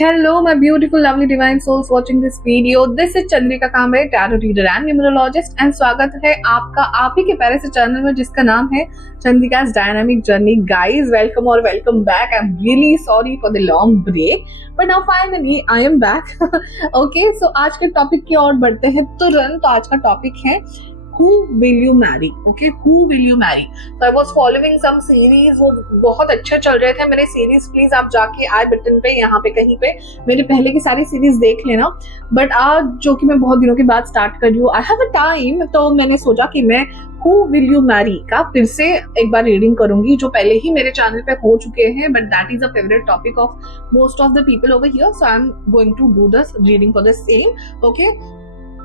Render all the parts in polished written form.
Hello, my beautiful, lovely, divine souls watching this video. This is Chandrika Kamble, tarot reader and numerologist, and स्वागत है आपका आप ही के प्यारे से चैनल में जिसका नाम है Chandrika's dynamic journey. Guys, welcome or welcome back. I'm really sorry for the long break, but now finally I am back. Okay, so आज के टॉपिक की ओर बढ़ते हैं तुरंत. तो आज का टॉपिक है Who will you marry? Okay, who will you marry? So I was following some series, वो बहुत अच्छे चल रहे थे मेरे सीरीज. प्लीज आप जाके आई बटन पे यहाँ पे कहीं पे मेरे पहले की सारी सीरीज देख लेना. बट आज जो कि मैं बहुत दिनों के बाद स्टार्ट कर रही हूँ, आई हैव अ टाइम, तो मैंने सोचा कि मैं Who will you marry का फिर से एक बार रीडिंग करूंगी, जो पहले ही मेरे चैनल पे हो चुके हैं, but that is a favourite topic of most of the people over here. So I am going to do this reading for the same. Okay,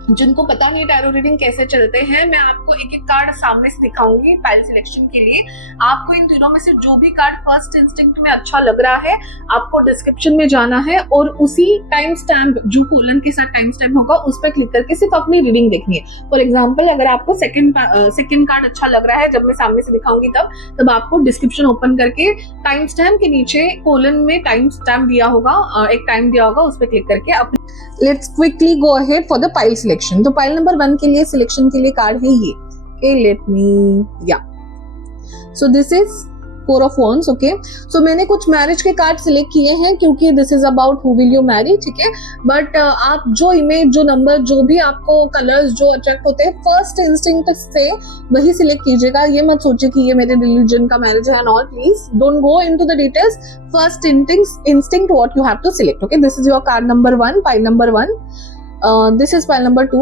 जिनको पता नहीं टैरो रीडिंग कैसे चलते हैं, मैं आपको एक एक कार्ड सामने से दिखाऊंगी पाइल सिलेक्शन के लिए. आपको इन तीनों में से जो भी कार्ड फर्स्ट इंस्टिंक्ट में अच्छा लग रहा है, आपको डिस्क्रिप्शन में जाना है और उसी टाइम स्टैम्प जो कोलन के साथ टाइम स्टैम्प होगा उस पर क्लिक करके सिर्फ अपनी रीडिंग देखनी है. फॉर एग्जाम्पल, अगर आपको सेकंड कार्ड अच्छा लग रहा है, जब मैं सामने से दिखाऊंगी तब आपको डिस्क्रिप्शन ओपन करके टाइम स्टैम्प के नीचे कोलन में टाइम स्टैम्प दिया होगा, एक टाइम दिया होगा, उस पर क्लिक करके अपनी. Let's quickly go ahead for the pile selection. तो पाइल नंबर 1 के लिए सिलेक्शन के लिए कार्ड है ये. Okay, let me so this is 4 of Wands. Okay, so मैंने कुछ मैरिज के कार्ड सिलेक्ट किए हैं क्योंकि this is about who will you marry. ठीक है, बट आप जो इमेज, जो नंबर, जो भी आपको कलर्स जो अट्रैक्ट होते हैं फर्स्ट इंस्टिंक्ट से वही सिलेक्ट कीजिएगा. ये मत सोचिए कि ये मेरे रिलीजन का मैरिज है and all. Please don't go into the details. First instinct what you have to select. Okay, this is your card number 1, pile number 1. This is pile number 2.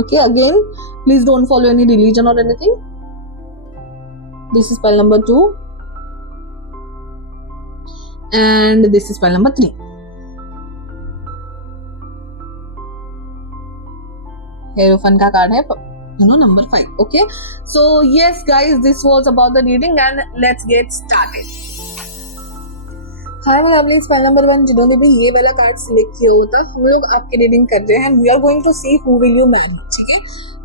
Okay, again, please don't follow any religion or anything. This is pile number 2. And this is pile number 3. Hierophant का card है, number 5. Okay, so yes guys, this was about the reading and let's get started. Hi my lovelies, file number 1 जिन्होंने भी ये वाला card select किया होता, हम लोग आपकी रीडिंग कर रहे हैं. We are going to see who will you marry. ठीक है,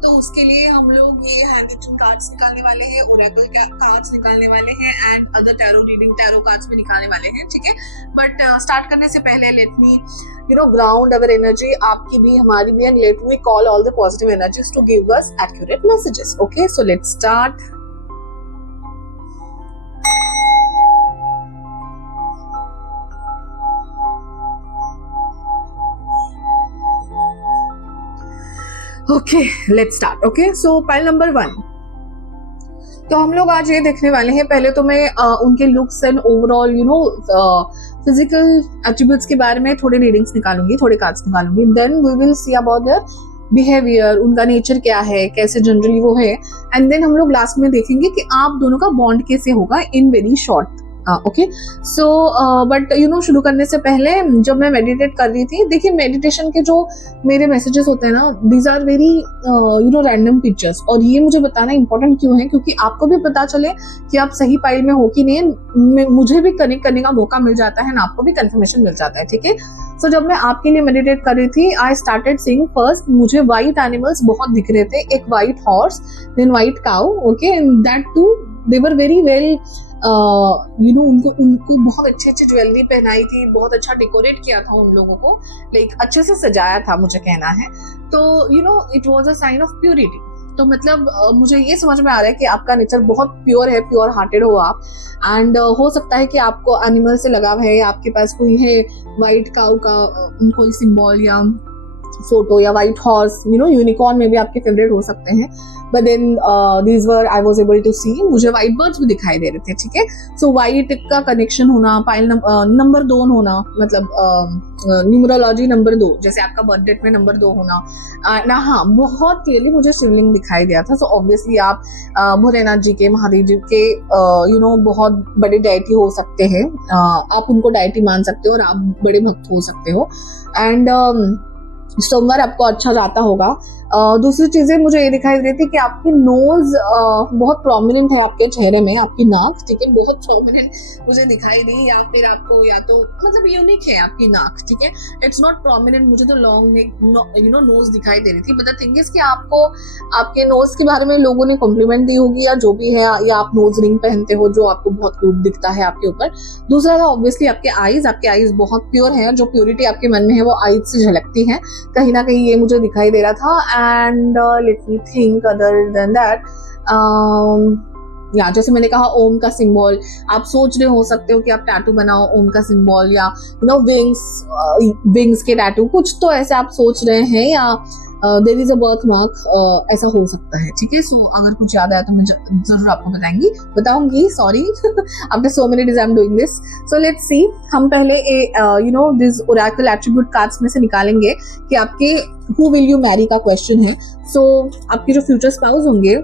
तो उसके लिए हम लोग ये हैंडरिटन कार्ड्स निकालने वाले हैं, ओरेकल कार्ड्स निकालने वाले हैं and other tarot reading tarot cards भी निकालने वाले हैं. ठीक है, बट स्टार्ट करने से पहले let me ground our energy, आपकी भी हमारी भी, and let me call all the positive energies to give us accurate messages. Okay, so let's start. Okay, let's start. Okay, so pile number 1. तो हम लोग आज ये देखने वाले हैं. पहले तो मैं उनके looks and overall physical attributes के बारे में थोड़े रीडिंग्स निकालूंगी, थोड़े कार्ड्स निकालूंगी. Then we will see about their behaviour, उनका नेचर क्या है, कैसे जनरली वो है, एंड देन हम लोग लास्ट में देखेंगे कि आप दोनों का बॉन्ड कैसे होगा in very short. Okay, so but शुरू करने से पहले जब मैं मेडिटेट कर रही थी, देखिए मेडिटेशन के जो मेरे मैसेजेस होते हैं ना, these are very random pictures, और ये मुझे बताना इंपॉर्टेंट क्यों है, क्योंकि आपको भी पता चले कि आप सही पाइल में हो कि नहीं. मुझे भी कनेक्ट करने का मौका मिल जाता है ना, आपको भी कंफर्मेशन मिल जाता है. ठीक है, सो जब मैं आपके लिए मेडिटेट कर रही थी, आई स्टार्टेड सीइंग फर्स्ट, मुझे व्हाइट एनिमल्स बहुत दिख रहे थे. एक white horse, then white cow. Okay, and that too they were very well उनको बहुत अच्छी अच्छी ज्वेलरी पहनाई थी, बहुत अच्छा डेकोरेट किया था उन लोगों को, लाइक अच्छे से सजाया था, मुझे कहना है. तो it was a sign of purity. तो मतलब मुझे ये समझ में आ रहा है कि आपका नेचर बहुत प्योर है, प्योर हार्टेड हो आप, एंड हो सकता है कि आपको एनिमल से लगाव है, या आपके पास कोई है व्हाइट काउ का कोई सिंबल या फोटो, या व्हाइट हॉर्स, यूनिकॉर्न में भी आपके फेवरेट हो सकते हैं. But then these were I was able to see, मुझे व्हाइट बर्ड्स भी दिखाई दे रहे थे. ठीक है, सो व्हाइट का कनेक्शन होना, पाइल नंबर 2 होना, मतलब न्यूमरोलॉजी नंबर 2, जैसे आपका बर्थ डेट में नंबर 2 होना ना. हाँ, बहुत क्लियरली मुझे शिवलिंग दिखाई दिया था. सो ऑब्वियसली आप भोलेनाथ जी के, महादेव जी के बहुत बड़े डायटी हो सकते हैं, आप उनको डायटी मान सकते हो और आप बड़े भक्त हो सकते हो. एंड सोमवार आपको अच्छा जाता होगा. दूसरी चीजें मुझे ये दिखाई दे रही थी कि आपकी नोज बहुत प्रोमिनेंट है आपके चेहरे में, आपकी नाक, ठीक है, बहुत प्रोमिनेंट मुझे दिखाई दी, या फिर आपको या तो मतलब यूनिक है आपकी नाक, ठीक है, इट्स नॉट प्रोमिनेंट, मुझे तो लॉन्ग नोज दिखाई दे रही थी। बट द थिंग इज कि आपको आपके नोज के बारे में लोगों ने कॉम्प्लीमेंट दी होगी या जो भी है, या आप नोज रिंग पहनते हो जो आपको बहुत क्यूट दिखता है आपके ऊपर। दूसरा था ऑब्वियसली आपके आईज बहुत प्योर है, जो प्योरिटी आपके मन में है वो आईज से झलकती है, कहीं ना कहीं ये मुझे दिखाई दे रहा था। And let me think other than that, या जैसे मैंने कहा ओम का सिंबल, आप सोच रहे हो सकते हो कि आप टैटू बनाओ ओम का सिंबल, या विंग्स के टैटू, कुछ तो ऐसे आप सोच रहे हैं, या there is a birth mark, ऐसा हो सकता है, ठीक है। सो अगर कुछ याद आया तो मैं जरूर आपको बताऊंगी, sorry after so many days I am doing this. So let's सी, हम पहले दिस ओरेकल एट्रीब्यूट कार्ड्स में से निकालेंगे कि आपके हु विल यू मैरी का क्वेश्चन है। सो आपके जो फ्यूचर स्पाउस होंगे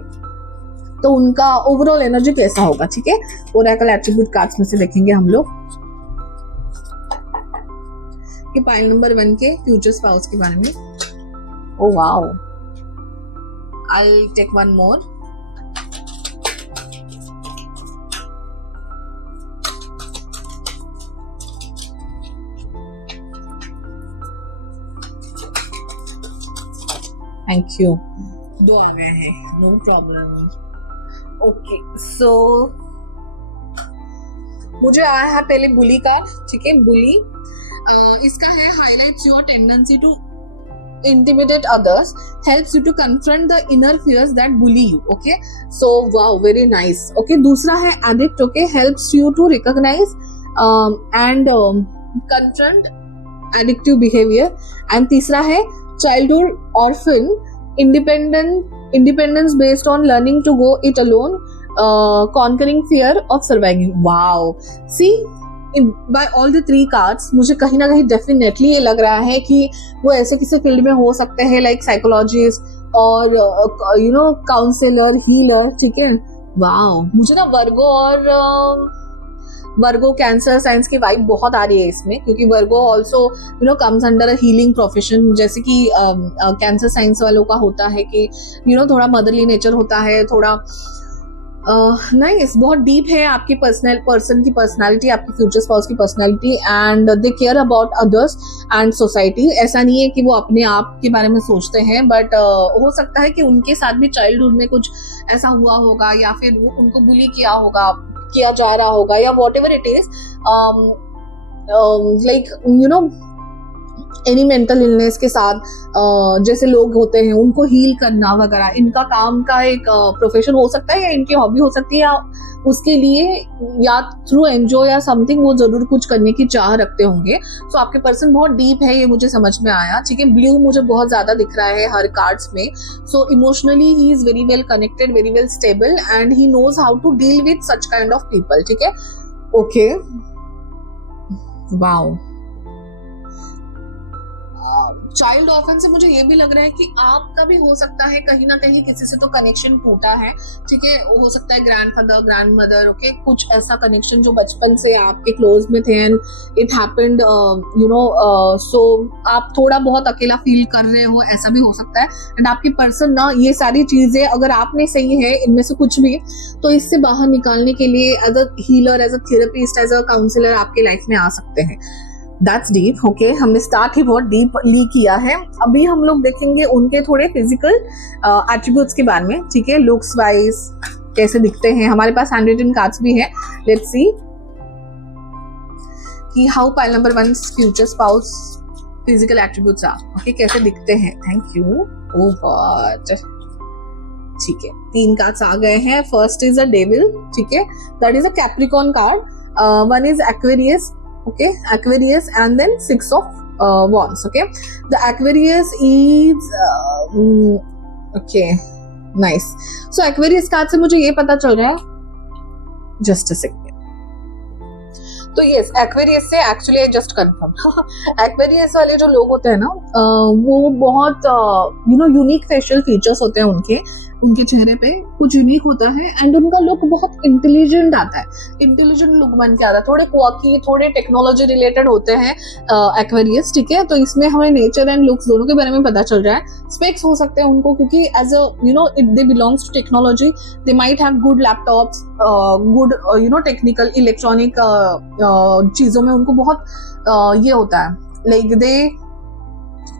तो उनका ओवरऑल एनर्जी कैसा होगा, ठीक है, ओरेकल एट्रीब्यूट कार्ड्स में से देखेंगे हम लोग कि पाइल नंबर 1 के फ्यूचर स्पाउस के बारे में। Oh wow, I'll take one more. Thank you. दो आ गए हैं, no problem. Okay, so मुझे आया है पहले बुली कार्ड, ठीक है, बुली, इसका है highlights your tendency to intimidate others, helps you to confront the inner fears that bully you. Okay, so wow, very nice. Okay, दूसरा है addict. Okay, helps you to recognize and confront addictive behavior. And तीसरा है childhood orphan, independence based on learning to go it alone, conquering fear of surviving. Wow, see, by all the 3 cards मुझे कहीं ना कहीं definitely ये लग रहा है कि वो ऐसे किसी फील्ड में हो सकते हैं, लाइक साइकोलॉजिस्ट और काउंसलर, हीलर, ठीक है। वाओ, मुझे ना वर्गो कैंसर साइंस की वाइब बहुत आ रही है इसमें, क्योंकि Virgo also comes under a healing profession, जैसे कि कैंसर साइंस वालों का होता है कि थोड़ा मदरली नेचर होता है, थोड़ा नाइस, बहुत डीप है आपकी पर्सन की पर्सनालिटी, आपकी फ्यूचर स्पाउस की personality, and they care about others and society. ऐसा नहीं है कि वो अपने आप के बारे में सोचते हैं, बट हो सकता है कि उनके साथ भी चाइल्डहुड में कुछ ऐसा हुआ होगा, या फिर वो उनको बुली किया जा रहा होगा, या what ever it is, like any mental illness के साथ जैसे लोग होते हैं उनको हील करना वगैरह, इनका काम का एक प्रोफेशन हो सकता है, या इनकी हॉबी हो सकती है, या उसके लिए या थ्रू एंजॉय या समथिंग वो जरूर कुछ करने की चाह रखते होंगे। सो आपके पर्सन बहुत डीप है, ये मुझे समझ में आया, ठीक है। ब्लू मुझे बहुत ज्यादा दिख रहा है हर कार्ड्स में। So emotionally he is very well connected, very well stable, and he knows how to deal with such kind of people, ठीक है। ओके, वाओ, चाइल्ड ऑर्फन से मुझे ये भी लग रहा है कि आपका भी हो सकता है कहीं ना कहीं किसी से तो कनेक्शन टूटा है, ठीक है, हो सकता है ग्रैंडफादर, ग्रैंडमदर, ओके, कुछ ऐसा कनेक्शन जो बचपन से आपके क्लोज में थे एंड इट हैपेंड, सो आप थोड़ा बहुत अकेला फील कर रहे हो, ऐसा भी हो सकता है। एंड आपकी पर्सन ना ये सारी चीजें अगर आपने सही है इनमें से कुछ भी, तो इससे बाहर निकालने के लिए as a healer, as a therapist, as a counsellor आपके लाइफ में आ सकते हैं। दैट्स डीप, ओके, हमने स्टार्ट ही बहुत डीपली किया है। अभी हम लोग देखेंगे उनके थोड़े फिजिकल एट्रीब्यूट्स के बारे में, ठीक है, लुक्स वाइज कैसे दिखते हैं। हमारे पास हैंड रिटन कार्ड्स भी है, लेट्स सी कि how pile number 1 future spouse physical attributes are, okay, कैसे दिखते हैं। थैंक यू, ओह गॉड, ठीक है, 3 कार्ड्स आ गए हैं। फर्स्ट इज अ डेविल, ठीक है, that is a Capricorn card, 1 is Aquarius, okay, Aquarius, and then 6 of wands, okay. The Aquarius is okay, nice. So Aquarius card से मुझे ये पता चल रहा है, just a second, तो यस, एक्वेरियस से actually I just confirm, Aquarius वाले जो लोग होते हैं ना, वो बहुत यूनिक फेशियल फीचर्स होते हैं उनके, उनके चेहरे पे कुछ यूनिक होता है एंड उनका लुक बहुत इंटेलिजेंट आता है, इंटेलिजेंट लुक बन के आता है, थोड़े क्वाकी, थोड़े टेक्नोलॉजी रिलेटेड होते हैं एक्वेरियस, ठीक है। तो इसमें हमें नेचर एंड लुक्स दोनों के बारे में पता चल रहा है। स्पेक्स हो सकते हैं उनको, क्योंकि as a you know it they belongs to technology, they might have good laptops, good you know technical electronic चीजों में उनको बहुत ये होता है, like they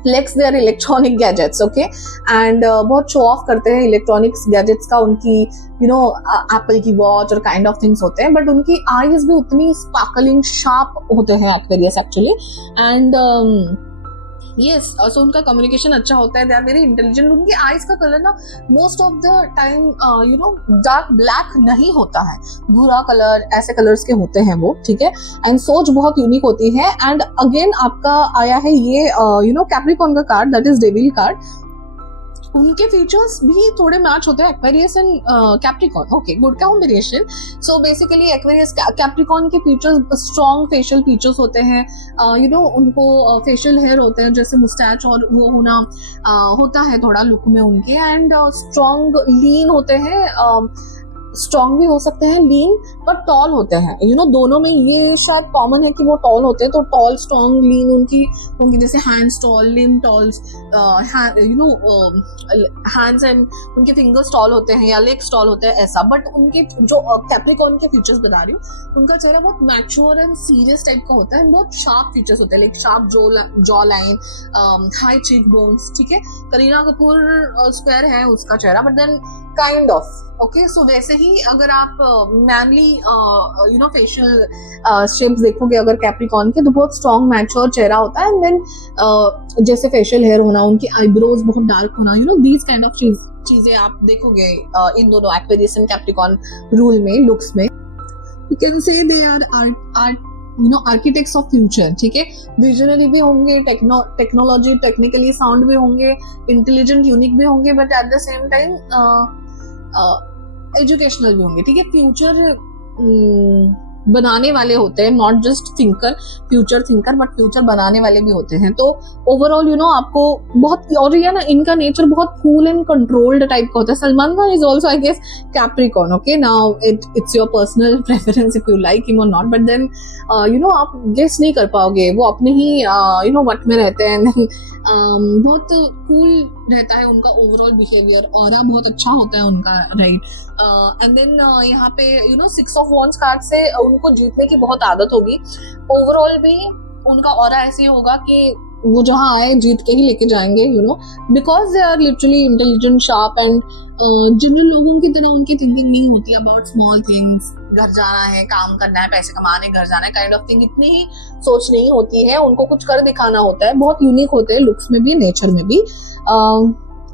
flex their electronic gadgets, okay, and बहुत शो ऑफ करते हैं इलेक्ट्रॉनिक्स गैजेट्स का, उनकी यू नो एप्पल की वॉच और काइंड ऑफ थिंग्स होते हैं, बट उनकी आईज भी उतनी स्पार्कलिंग शार्प होते हैं एक्वेरियस एक्चुअली, एंड यस, सो उनका कम्युनिकेशन अच्छा होता है, दे आर वेरी इंटेलिजेंट। उनकी आईज का कलर ना most of the time you know dark black नहीं होता है, भूरा कलर, ऐसे कलर्स के होते हैं वो, ठीक है, एंड सोच बहुत यूनिक होती है। एंड अगेन आपका आया है ये यू नो कैप्रिकॉर्न का card, that is devil card, उनके फीचर्स भी थोड़े मैच होते हैं Aquarius and Capricorn, okay, good combination. So basically Aquarius Capricorn के फीचर्स स्ट्रॉन्ग फेशियल फीचर्स होते हैं, यू नो उनको फेशियल हेयर होते हैं, जैसे मुस्टैच और वो होना होता है थोड़ा लुक में उनके, एंड स्ट्रॉन्ग लीन होते हैं, स्ट्रॉन्ग भी हो सकते हैं, लीन बट टॉल होते हैं, यू नो दोनों में ये शायद कॉमन है कि वो टॉल होते हैं, तो टॉल स्ट्रॉन्ग लीन उनकी होंगी, जैसे hands tall, limb talls, you know hands and उनके फिंगर्स टॉल होते हैं या लेग्स टॉल होते हैं ऐसा। बट उनके जो कैप्रिकॉर्न के फीचर्स बता रही हूँ, उनका चेहरा बहुत मैच्योर एंड सीरियस टाइप का होता है, बहुत शार्प फीचर्स होते हैं, like sharp jaw line, high cheek bones, ठीक है। करीना कपूर स्क्वायर है उसका चेहरा, but then kind of okay, so वैसे ही अगर आप mainly you know facial shapes देखोगे अगर कैप्रिकॉर्न के, तो बहुत स्ट्रॉन्ग मैच्योर चेहरा होता है, एंड देन जैसे फेशियल हेयर होना, उनकी आईब्रोज बहुत डार्क होना, you know these kind of चीजें आप देखोगे इन दोनों एक्वेरियस एंड कैप्रिकॉर्न रूल में, लुक्स में। You can say they are you know architects of future, ठीक है, विजनरी भी होंगे, टेक्नोलॉजी टेक्निकली साउंड भी होंगे, इंटेलिजेंट यूनिक भी होंगे, but at the same time educational भी होंगे, ठीक है। फ्यूचर बनाने वाले होते हैं, not just thinker, future thinker, but future बनाने वाले भी होते हैं। तो ओवरऑल यू नो आपको बहुत, और ये ना इनका नेचर बहुत कूल एंड कंट्रोल्ड टाइप का होता है। Salman Khan is also I guess Capricorn, okay, now it's your personal preference if you like him और not, but then you know आप गेस नहीं कर पाओगे, वो अपने ही यू नो वट में रहते हैं, बहुत कूल रहता है उनका ओवरऑल बिहेवियर, ऑरा बहुत अच्छा होता है उनका, राइट। एंड देन यहाँ पे you know 6 of wands card से उनको जीतने की बहुत आदत होगी, ओवरऑल भी उनका ऑरा ऐसे होगा कि वो जहाँ आए जीत के ही लेके जाएंगे, you know, because they are literally intelligent, sharp and general लोगों की तरह उनकी थिंकिंग नहीं होती अबाउट स्मॉल थिंग्स, घर जाना है, काम करना है, पैसे कमाने, घर जाना है, काइंड ऑफ थिंग, इतनी ही सोच नहीं होती है, उनको कुछ कर दिखाना होता है, बहुत यूनिक होते हैं लुक्स में भी, नेचर में भी।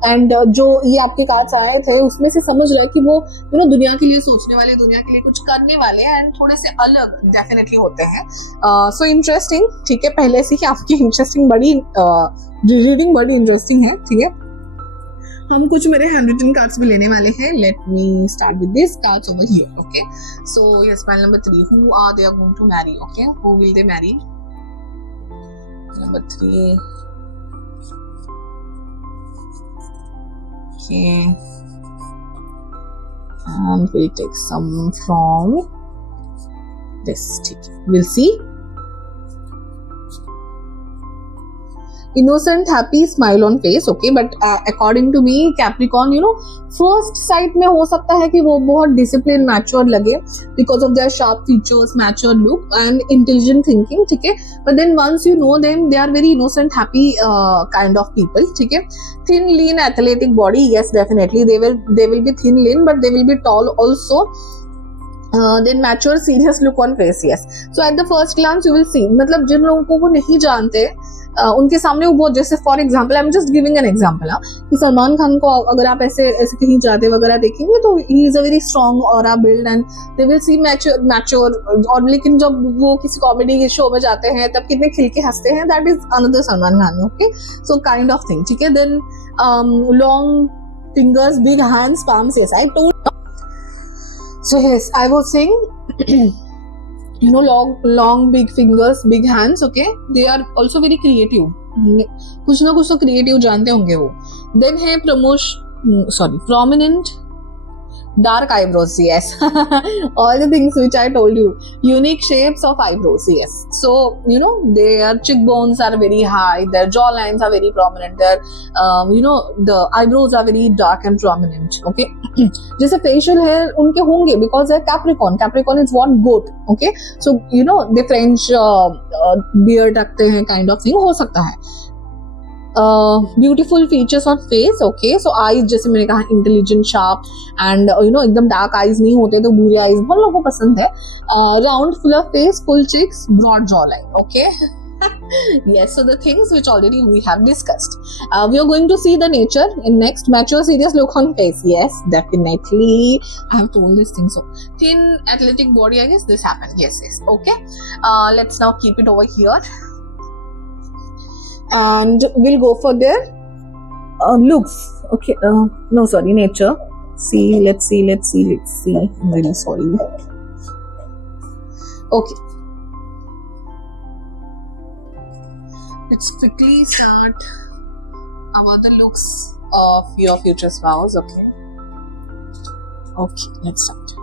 एंड जो ये आपके कार्ड्स आए थे उसमें से समझ रहा है कि वो यू नो दुनिया के लिए सोचने वाले, दुनिया के लिए कुछ करने वाले, एंड थोड़े से अलग डेफिनेटली होते हैं। सो इंटरेस्टिंग, ठीक है, पहले से ही आपकी इंटरेस्टिंग बड़ी रीडिंग बड़ी इंटरेस्टिंग है, ठीक है। हम कुछ मेरे हैंडरिटन कार्ड्स भी लेने वाले हैं। Let me start with this cards over here, okay. So yes, file number 3, who are they are going to marry, okay, who will they marry? Number 3, okay, and we'll take some from this stick. We'll see. Innocent, happy smile on face, okay, but according to me Capricorn, you know, first sight में हो सकता है कि वो बहुत disciplined, mature लगे because of their sharp features, mature look and intelligent thinking, ठीक है, but then once you know them, they are very innocent, happy kind of people, ठीक है। Thin, lean, athletic body, yes, definitely they will be thin, lean, but they will be tall also. Then mature, serious look on face, yes. So at the first glance you will see, मतलब जिन लोगों को वो नहीं जानते उनके सामने वो बहुत, जैसे for example, I am just giving an example, कि सलमान खान को अगर आप ऐसे ऐसे कहीं जाते वगैरह देखेंगे तो ही is a very strong aura build, and they will see mature, और लेकिन जब वो किसी कॉमेडी शो में जाते हैं तब कितने खिल के हंसते हैं, that is another Salman Khan, okay, so kind of thing, ठीक है। Then long fingers, big hands, palms, yes, I told, so yes, I was saying you know, long big fingers, big hands, okay, they are also very creative, कुछ ना कुछ तो creative जानते होंगे वो। Then है sorry, prominent dark eyebrows, yes. All the things which I told you, unique shapes of eyebrows, yes. So their cheekbones are very high, their jawlines are very prominent, their the eyebrows are very dark and prominent, okay. जैसे facial hair उनके होंगे because they're Capricorn is what, goat, okay. So they French beard रखते हैं, kind of thing हो सकता है. Beautiful features on face, okay. So eyes जैसे मैंने कहा इंटेलिजेंट, शार्प एंड एकदम डार्क आईज नहीं होते तो बुरे आईज बहुत लोगों को पसंद है. Round full of face, full cheeks, broad jaw line, okay. Yes, so the things which already we have discussed. We are going to see the nature in next. Mature, serious look on face. Yes, definitely. I have told this thing. So thin, athletic body. I guess this happened. Yes. Okay. Let's now keep it over here. And we'll go for their looks, okay. No, sorry, nature. Let's see. I'm really sorry. Okay, let's quickly start about the looks of your future spouse, okay. Let's start.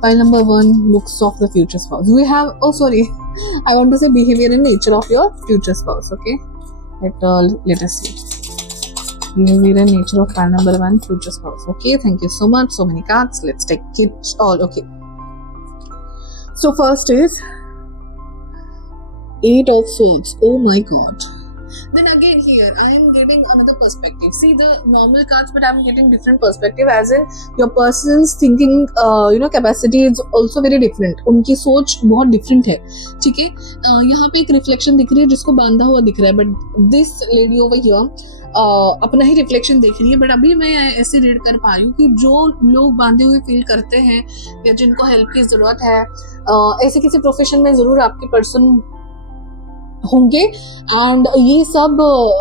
File number 1, looks of the future spouse. We have, I want to say behavior and nature of your future spouse, okay. Let us see. Behavior and nature of file number 1, future spouse. Okay, thank you so much. So many cards. Let's take it all. Okay. So first is 8 of Swords. Oh my God. Then again here I am getting another perspective. See the normal cards, but I am getting different perspective. As in your person's thinking, capacity is also very different. उनकी सोच बहुत different है, ठीक है. यहाँ पे एक reflection दिख रही है जिसको बांधा हुआ दिख रहा है, but this lady over here अपना ही रिफ्लेक्शन देख रही है. बट अभी मैं ऐसे रीड कर पा रही हूँ कि जो लोग बांधे हुए फील करते हैं या जिनको हेल्प की जरूरत है, ऐसे किसी प्रोफेशन में जरूर आपके पर्सन होंगे. एंड ये सब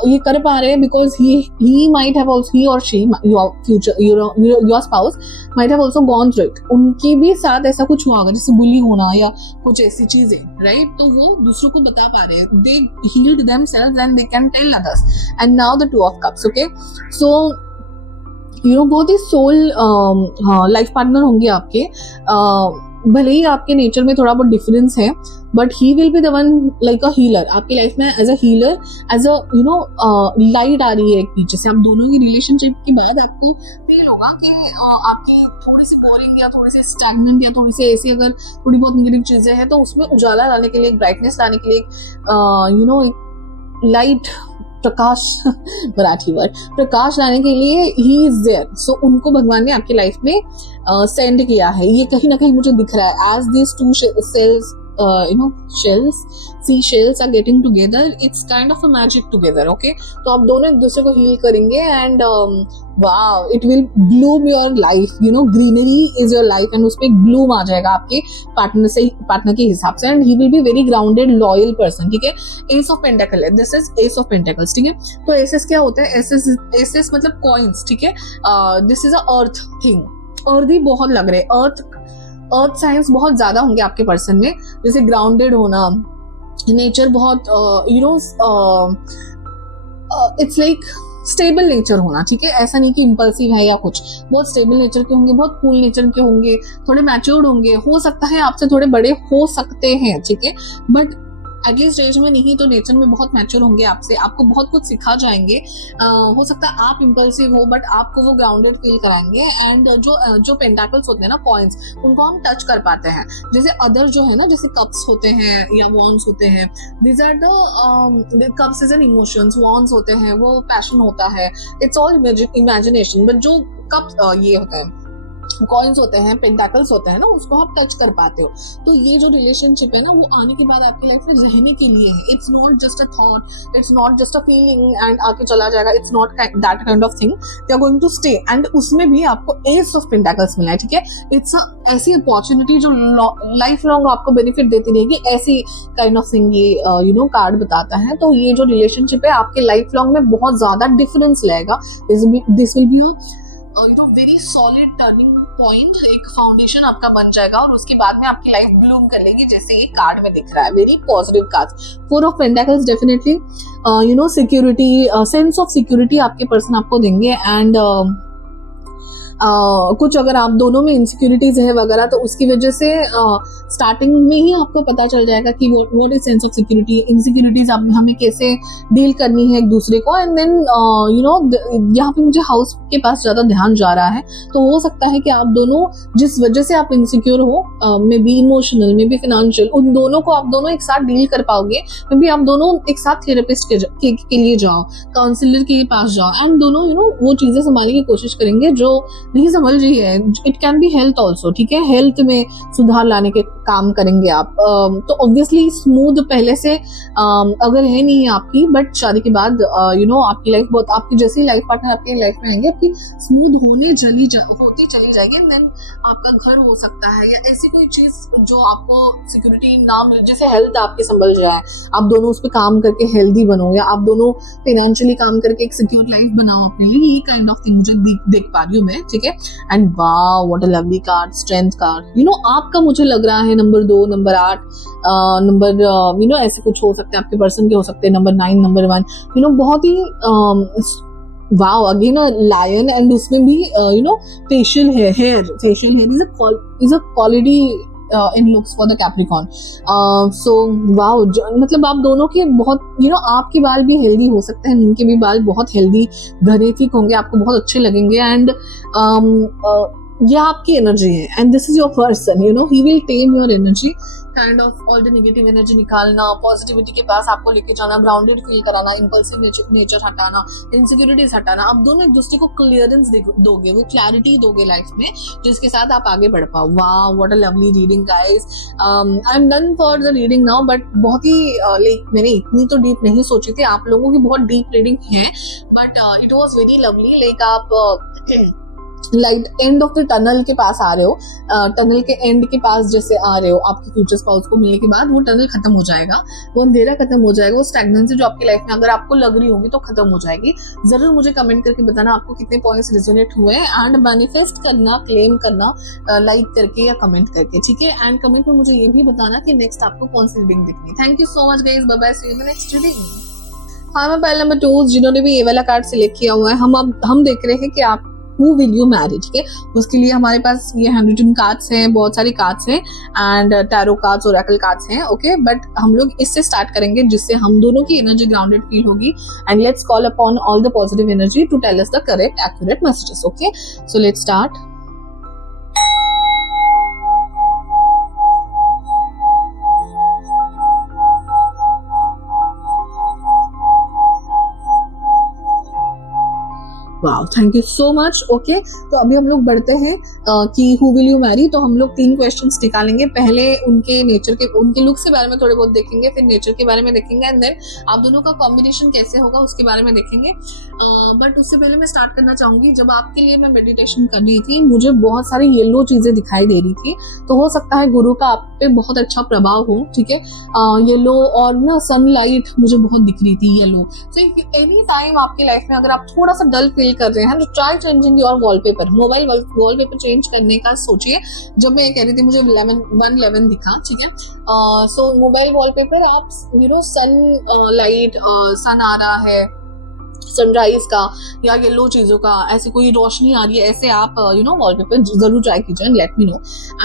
ये कर पा रहे हैं because he might have also, he और she, your future, your spouse might have also gone through it. उनके भी साथ ऐसा कुछ हुआ होगा, जैसे बुली होना या कुछ ऐसी चीजें, राइट. तो वो दूसरों को बता पा रहे हैं. They healed themselves and they can tell others. And now the 2 of Cups, okay. So बहुत ही सोल लाइफ पार्टनर होंगे आपके. भले ही आपके नेचर में थोड़ा बहुत डिफरेंस है, but he will be the one like a healer आपकी लाइफ में. As a healer, as a light आ रही है एक पीछे से. आप दोनों की रिलेशनशिप के बाद आपको फील होगा कि आपकी थोड़ी सी बोरिंग या थोड़ी सी स्टैग्नेंट या थोड़ी सी ऐसी अगर थोड़ी बहुत नेगेटिव चीजें हैं, तो उसमें उजाला लाने के लिए, एक ब्राइटनेस लाने के लिए, लाइट, प्रकाश, मराठी वर्ड, प्रकाश लाने के लिए ही इज देयर. सो उनको भगवान ने आपकी लाइफ में सेंड किया है. ये कहीं ना कहीं मुझे दिख रहा है. As this 2 cells, shells are getting together, it's kind of a magic together, okay. तो आप दोनों एक दूसरे को हील करेंगे and wow, it will bloom your life, greenery is your life, and उसपे एक bloom आ जाएगा आपके पार्टनर के हिसाब से. and he will be very grounded, loyal person, ठीक है. Ace of Pentacle है, this is Ace of Pentacles, ठीक है. तो एसेस क्या होता है? एसेस मतलब कॉइन्स, ठीक है. This is a earth thing. Earth ही बहुत लग रहे हैं. अर्थ साइंस बहुत ज्यादा होंगे आपके पर्सन में, जैसे ग्राउंडेड होना, नेचर बहुत इट्स लाइक स्टेबल नेचर होना, ठीक है. ऐसा नहीं कि इम्पल्सिव है या कुछ. बहुत स्टेबल नेचर के होंगे, बहुत कूल नेचर के होंगे, थोड़े मैच्योर्ड होंगे. हो सकता है आपसे थोड़े बड़े हो सकते हैं, ठीक है. बट एटलीस्ट एज में नहीं तो नेचर में बहुत मैच्योर होंगे आपसे. आपको बहुत कुछ सिखा जाएंगे. हो सकता है आप इम्पल्सिव हो, बट आपको वो ग्राउंडेड फील कराएंगे. एंड जो पेंटाकल्स होते हैं ना, कॉइन्स, उनको हम टच कर पाते हैं. जैसे अदर जो है ना, जैसे कप्स होते हैं या वॉन्स होते हैं, these are the cups is an emotions. Wands होते हैं वो पैशन होता है, इट्स ऑल इमेजिनेशन. बट जो कप्स ये होता है, कॉइन्स होते हैं, पेंटाकल्स होते हैं ना, उसको आप टच कर पाते हो. तो ये जो रिलेशनशिप है ना, वो आने के बाद आपकी लाइफ में रहने के लिए है. It's not just a thought, it's not just a feeling and आके चला जाएगा. It's not that kind of thing. They are going to stay. And उसमें भी आपको एस ऑफ पेंटाकल्स मिला है, ठीक है. इट्स ऐसी अपॉर्चुनिटी जो लाइफ लॉन्ग आपको बेनिफिट देती रहेगी. ऐसी काइंड ऑफ थिंग ये कार्ड बताता है. तो ये जो रिलेशनशिप है आपके लाइफ लॉन्ग में बहुत ज्यादा डिफरेंस लाएगा. This will be very solid turning point. एक फाउंडेशन आपका बन जाएगा और उसके बाद में आपकी लाइफ ब्लूम कर लेगी, जैसे ये कार्ड में दिख रहा है. Very positive card. 4 of Pentacles definitely security, sense of security आपके पर्सन आपको देंगे. एंड कुछ अगर आप दोनों में इनसिक्योरिटीज है वगैरह तो उसकी वजह से स्टार्टिंग में ही आपको पता चल जाएगा कि what is sense of security, insecurities आप हमें कैसे डील करनी है एक दूसरे को। एंड देन यहाँ पे मुझे हाउस के पास ज्यादा ध्यान जा रहा है, तो हो सकता है कि आप दोनों जिस वजह से आप इनसिक्योर हो, may be emotional may be financial, उन दोनों को आप दोनों एक साथ डील कर पाओगे। मे बी आप दोनों एक साथ थेरेपिस्ट के लिए जाओ, काउंसलर के पास जाओ एंड दोनों वो चीजें संभालने की कोशिश करेंगे जो नहीं समझ रही है। It can be health also, ठीक है, हेल्थ में सुधार लाने के काम करेंगे आप। तो ऑब्वियसली स्मूथ पहले से अगर है नहीं है आपकी, बट शादी के बाद आपकी लाइफ बहुत, आपकी जैसी लाइफ पार्टनर आपकी लाइफ में आएंगे आपकी स्मूथ होती चली जाएगी। एंड देन आपका घर हो सकता है या ऐसी कोई चीज जो आपको सिक्योरिटी ना मिले, जैसे हेल्थ आपकी संभल जाए, आप दोनों उस पर काम करके हेल्दी बनो, या आप दोनों फाइनेंशियली काम करके एक सिक्योर लाइफ बनाओ अपने लिए। ये काइंड ऑफ थिंग मुझे देख पा रही हूँ मैं, ठीक है। And wow what a lovely card, strength card. आपका मुझे लग रहा है नंबर 2, नंबर 8, नंबर ऐसे कुछ हो सकते हैं, आपके पर्सन के हो सकते हैं, नंबर 9, नंबर 1, बहुत ही वाओ अगेन लायन। एंड उसमें भी facial here is a quality in looks for the Capricorn. So wow, मतलब आप दोनों के बहुत आपके बाल भी हेल्दी हो सकते हैं, उनके भी बाल बहुत हेल्दी घने ठीक होंगे, आपको बहुत अच्छे लगेंगे। एंड ये आपकी एनर्जी है and this is your person, he will time your energy, kind of all the negative energy निकालना, पॉजिटिविटी के पास आपको लेके जाना, ग्राउंडेड फील कराना, इंपल्सिव नेचर हटाना, इनसिक्योरिटीज हटाना। आप दोनों एक दूसरे को क्लियरेंस दोगे, वो क्लैरिटी दोगे लाइफ में, जिसके साथ आप आगे बढ़ पाओ। वाह what a lovely reading guys. I am done for the reading now, but बहुत ही मैंने इतनी तो डीप नहीं सोची थी, आप लोगों की बहुत डीप रीडिंग है, but it was very lovely. आप light end of the tunnel के पास आ रहे हो, टनल के एंड के पास जैसे आ रहे हो, आपके फ्यूचर स्पाउस को मिलने के बाद वो टनल खत्म हो जाएगा, वो अंधेरा खत्म हो जाएगा, वो स्टैग्नेंसी जो आपकी लाइफ में अगर आपको लग रही होगी तो खत्म हो जाएगी। जरूर मुझे कमेंट करके बताना आपको कितने पॉइंट्स रिजोनेट हुए, एंड मैनिफेस्ट करना, क्लेम करना लाइक करके या कमेंट करके, ठीक है। एंड कमेंट में मुझे ये भी बताना कि नेक्स्ट आपको कौन सी रीडिंग दिखनी। Thank you so much guys, bye bye, see you in the next reading. हाँ, मैं पहले नंबर 2 जिन्होंने भी ये वाला कार्ड सिलेक्ट किया हुआ है, हम देख रहे हैं कि आप Who will you marry, ठीक है। उसके लिए हमारे पास ये हैंडरिटन कार्ड्स हैं, बहुत सारी कार्ड्स हैं, and tarot cards, oracle cards हैं, ओके। बट हम लोग इससे स्टार्ट करेंगे जिससे हम दोनों की एनर्जी ग्राउंडेड फील होगी। And let's call upon all the positive energy to tell us the correct accurate messages, okay. So let's start. Wow, thank you so much, okay. तो अभी हम लोग बढ़ते हैं कि हु विल यू मैरी। तो हम लोग 3 क्वेश्चंस निकालेंगे, पहले उनके नेचर के, उनके लुक्स के बारे में थोड़े बहुत देखेंगे, फिर नेचर के बारे में देखेंगे, एंड देन आप दोनों का कॉम्बिनेशन कैसे होगा उसके बारे में देखेंगे। बट उससे पहले मैं स्टार्ट करना चाहूंगी, जब आपके लिए मैं मेडिटेशन कर रही थी मुझे बहुत सारी येलो चीजें दिखाई दे रही थी, तो हो सकता है गुरु का आप पे बहुत अच्छा प्रभाव हो, ठीक है। येलो और ना सनलाइट मुझे बहुत दिख रही थी, येलो। सो एनी टाइम आपकी लाइफ में अगर आप थोड़ा सा डल फील कर रहे हैं तो try changing your wallpaper, mobile wallpaper change करने का सोचिए। जब मैं ये कह रही थी मुझे 111 दिखा, ठीक है। सो मोबाइल वॉलपेपर आप सन लाइट, सन आ रहा है, सनराइज का या येलो चीजों का, ऐसी कोई रोशनी आ रही है, ऐसे आप वॉलपेपर जरूर ट्राई कीजिए, let me know.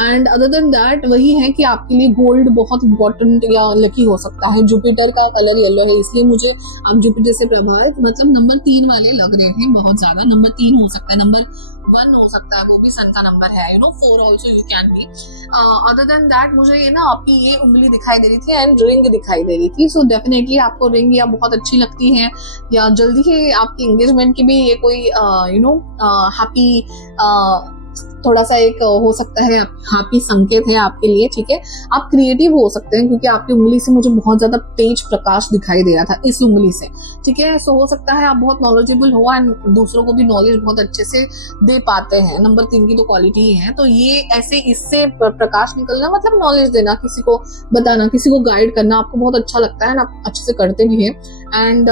And other than that वही है कि आपके लिए गोल्ड बहुत इंपॉर्टेंट या लकी हो सकता है। जुपिटर का कलर येलो है, इसलिए मुझे आप जुपिटर से प्रभावित, मतलब नंबर 3 वाले लग रहे हैं बहुत ज्यादा। नंबर 3 हो सकता है, नंबर 1 हो सकता है, वो भी सन का नंबर है, 4 also you can be. Other than that मुझे ये ना आपकी ये उंगली दिखाई दे रही थी एंड रिंग दिखाई दे रही थी। सो डेफिनेटली आपको रिंग या बहुत अच्छी लगती है, या जल्दी ही आपकी एंगेजमेंट की भी ये कोई हैप्पी थोड़ा सा एक हो सकता है हैप्पी संकेत है आपके लिए, ठीक है। आप क्रिएटिव हो सकते हैं क्योंकि आपकी उंगली से मुझे बहुत ज्यादा तेज प्रकाश दिखाई दे रहा था इस उंगली से, ठीक है। सो हो सकता है आप बहुत नॉलेजेबल हो एंड दूसरों को भी नॉलेज बहुत अच्छे से दे पाते हैं। नंबर 3 की तो क्वालिटी ही है, तो ये ऐसे इससे प्रकाश निकलना मतलब नॉलेज देना, किसी को बताना, किसी को गाइड करना आपको बहुत अच्छा लगता है ना, आप अच्छे से करते भी हैं। एंड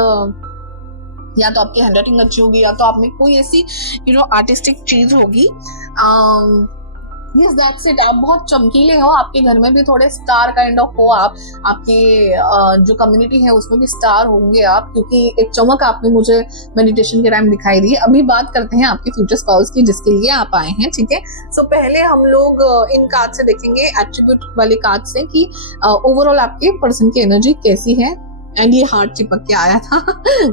या तो आपकी हैंडराइटिंग अच्छी होगी, या तो आप में कोई ऐसी आर्टिस्टिक चीज होगी। Yes that's it. आप बहुत चमकीले हो, आपके घर में भी थोड़े स्टार काइंड ऑफ हो आप, आपके जो कम्युनिटी है उसमें भी स्टार होंगे आप, क्योंकि एक चमक आप में मुझे मेडिटेशन के टाइम दिखाई दी। अभी बात करते हैं आपके फ्यूचर स्पाउस की जिसके लिए आप आए हैं, ठीक है। सो पहले हम लोग इन कार्ड से देखेंगे, एट्रीब्यूट वाले कार्ड से, कि ओवरऑल आपके पर्सन की एनर्जी कैसी है। एंड ये हार्ट चिपक के आया था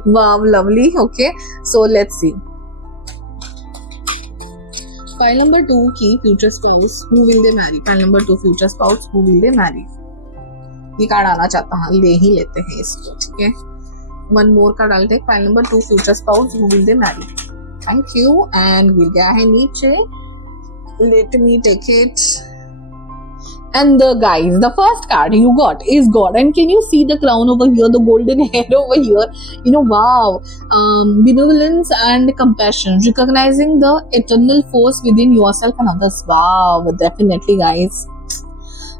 wow lovely. Okay, so let's see file number 2 की future spouse who will they marry. File number 2 future spouse who will they marry. ये कार्ड आना चाहता है, ले ही लेते हैं इसको, ठीक है। वन मोर कार्ड डालते हैं। File number 2 future spouse who will they marry. Thank you. And गिर गया है नीचे, let me take it. And the guys, the first card you got is God. And can you see the crown over here, the golden hair over here? You know, wow. Benevolence and compassion, recognizing the eternal force within yourself and others. Wow, definitely, guys.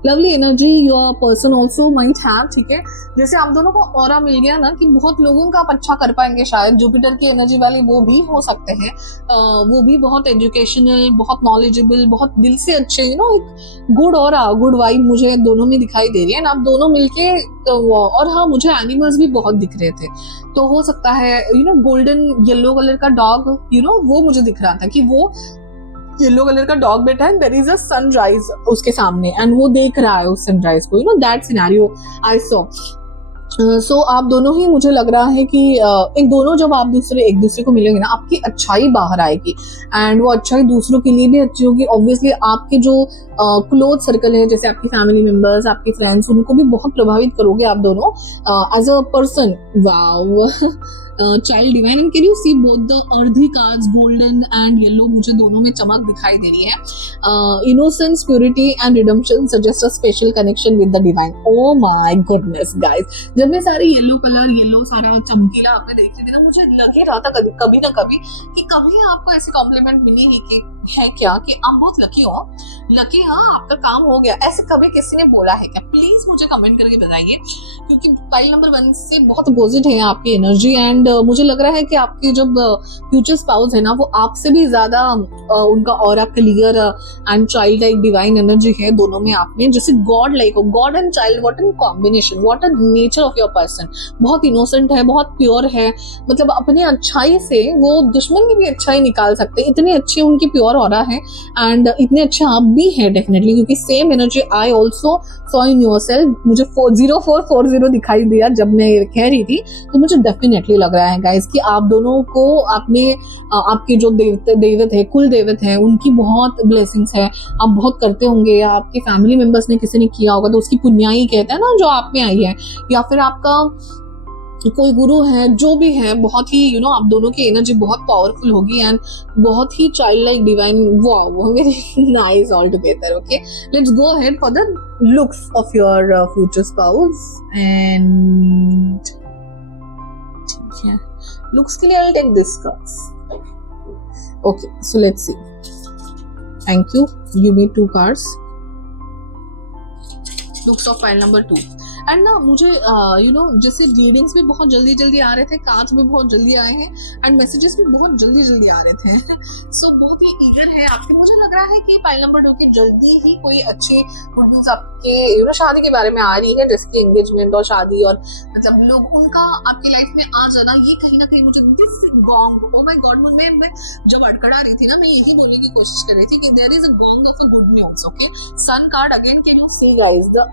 Lovely energy your person also might have, ठीक है। जैसे आप दोनों को aura मिल गया ना कि बहुत लोगों का आप अच्छा कर पाएंगे शायद। जुपिटर की एनर्जी वाले वो भी हो सकते हैं, वो भी बहुत एजुकेशनल, बहुत नॉलेजेबल, बहुत दिल से अच्छे, यू नो, एक गुड ऑरा, गुड वाइब मुझे दोनों में दिखाई दे रही है। आप दोनों मिलके और हाँ, मुझे एनिमल्स भी बहुत दिख रहे थे, तो हो सकता है you know golden yellow colour का डॉग, यू नो, वो मुझे दिख रहा था कि वो येलो कलर का डॉग बैठा है, देयर इज अ सनराइज उसके सामने एंड वो देख रहा है उस सनराइज को, you know, that scenario I saw. So आप दोनों ही, मुझे लग रहा है कि एक दोनों जब आप एक दूसरे को मिलेंगे ना, आपकी अच्छाई बाहर आएगी एंड वो अच्छाई दूसरों के लिए भी अच्छी होगी। ऑब्वियसली आपके जो क्लोज सर्कल है, जैसे आपकी फैमिली मेंबर्स, आपके फ्रेंड्स, उनको भी बहुत प्रभावित करोगे आप दोनों as a person. Wow, child divine. And can you see both the earthy cards, golden and yellow, मुझे दोनों में चमक दिखाई दे रही है। Innocence, purity and redemption suggest a special connection with the divine. Oh my goodness guys, जब मैं सारे येलो कलर, येलो सारा चमकीला आपने देख रही थी ना, मुझे लग ही रहा था कभी ना कभी कि कभी आपको ऐसी कॉम्प्लीमेंट मिली ही कि है क्या कि आप बहुत लकी हो, लकी, हाँ आपका काम हो गया, ऐसे कभी किसी ने बोला है क्या? प्लीज मुझे कमेंट करके बताइए, क्योंकि फाइल नंबर 1 से बहुत अपोजिट है आपकी एनर्जी। एंड मुझे लग रहा है कि आपके जब फ्यूचर स्पाउस है ना, वो आपसे भी ज्यादा उनका aura clear and child like divine energy है दोनों में आप में, जैसे गॉड लाइक हो। God and child, what an combination, what a nature of your person. बहुत इनोसेंट है, बहुत प्योर है, मतलब अपने अच्छाई से वो दुश्मन की भी अच्छाई निकाल सकते हैं, इतने अच्छे उनकी प्योर ऑरा है एंड इतने अच्छे आप भी हैं डेफिनेटली, क्योंकि same energy I also saw in yourself. मुझे 0440 दिखाई दिया जब मैं कह रही थी, तो मुझे डेफिनेटली लग रहा है गाइस कि आप दोनों को आपने आपके जो देवत है, कुल देवत है, उनकी बहुत ब्लेसिंग्स है। आप बहुत करते होंगे, या आपके फैमिली मेंबर्स ने किसी ने किया होगा तो उसकी पुण्याई कहते हैं ना, जो आप में आई है, या फिर आपका कोई गुरु है, जो भी है, बहुत ही यू नो आप दोनों की एनर्जी बहुत पावरफुल होगी एंड बहुत ही child like divine. Wow, very nice all together. Okay, let's go ahead for the looks of your future spouse. And ठीक है, लुक्स के लिए I will take this cards. Okay, so let's see. Thank you, give me 2 cards. Looks of file number 2। And ना मुझे you no जैसे readings भी बहुत जल्दी जल्दी आ रहे थे, कार्ड्स भी बहुत जल्दी आए हैं एंड मैसेजेस भी बहुत जल्दी जल्दी आ रहे थे सो बहुत ही ईगर है आपके। मुझे लग रहा है कि फाइल नंबर 2 की जल्दी ही कोई अच्छी गुड न्यूज आपके यू नो शादी के बारे में आ रही है, जैसे कि एंगेजमेंट और शादी, और मतलब लोग उनका आपकी लाइफ में आ जाना, ये कहीं ना कहीं मुझे this gong, O my God, मैं जब अड़कड़ा रही थी ना, मैं यही बोलने की कोशिश कर रही थी कि there is a gong of a good news. Okay, sun card again, can you see guys the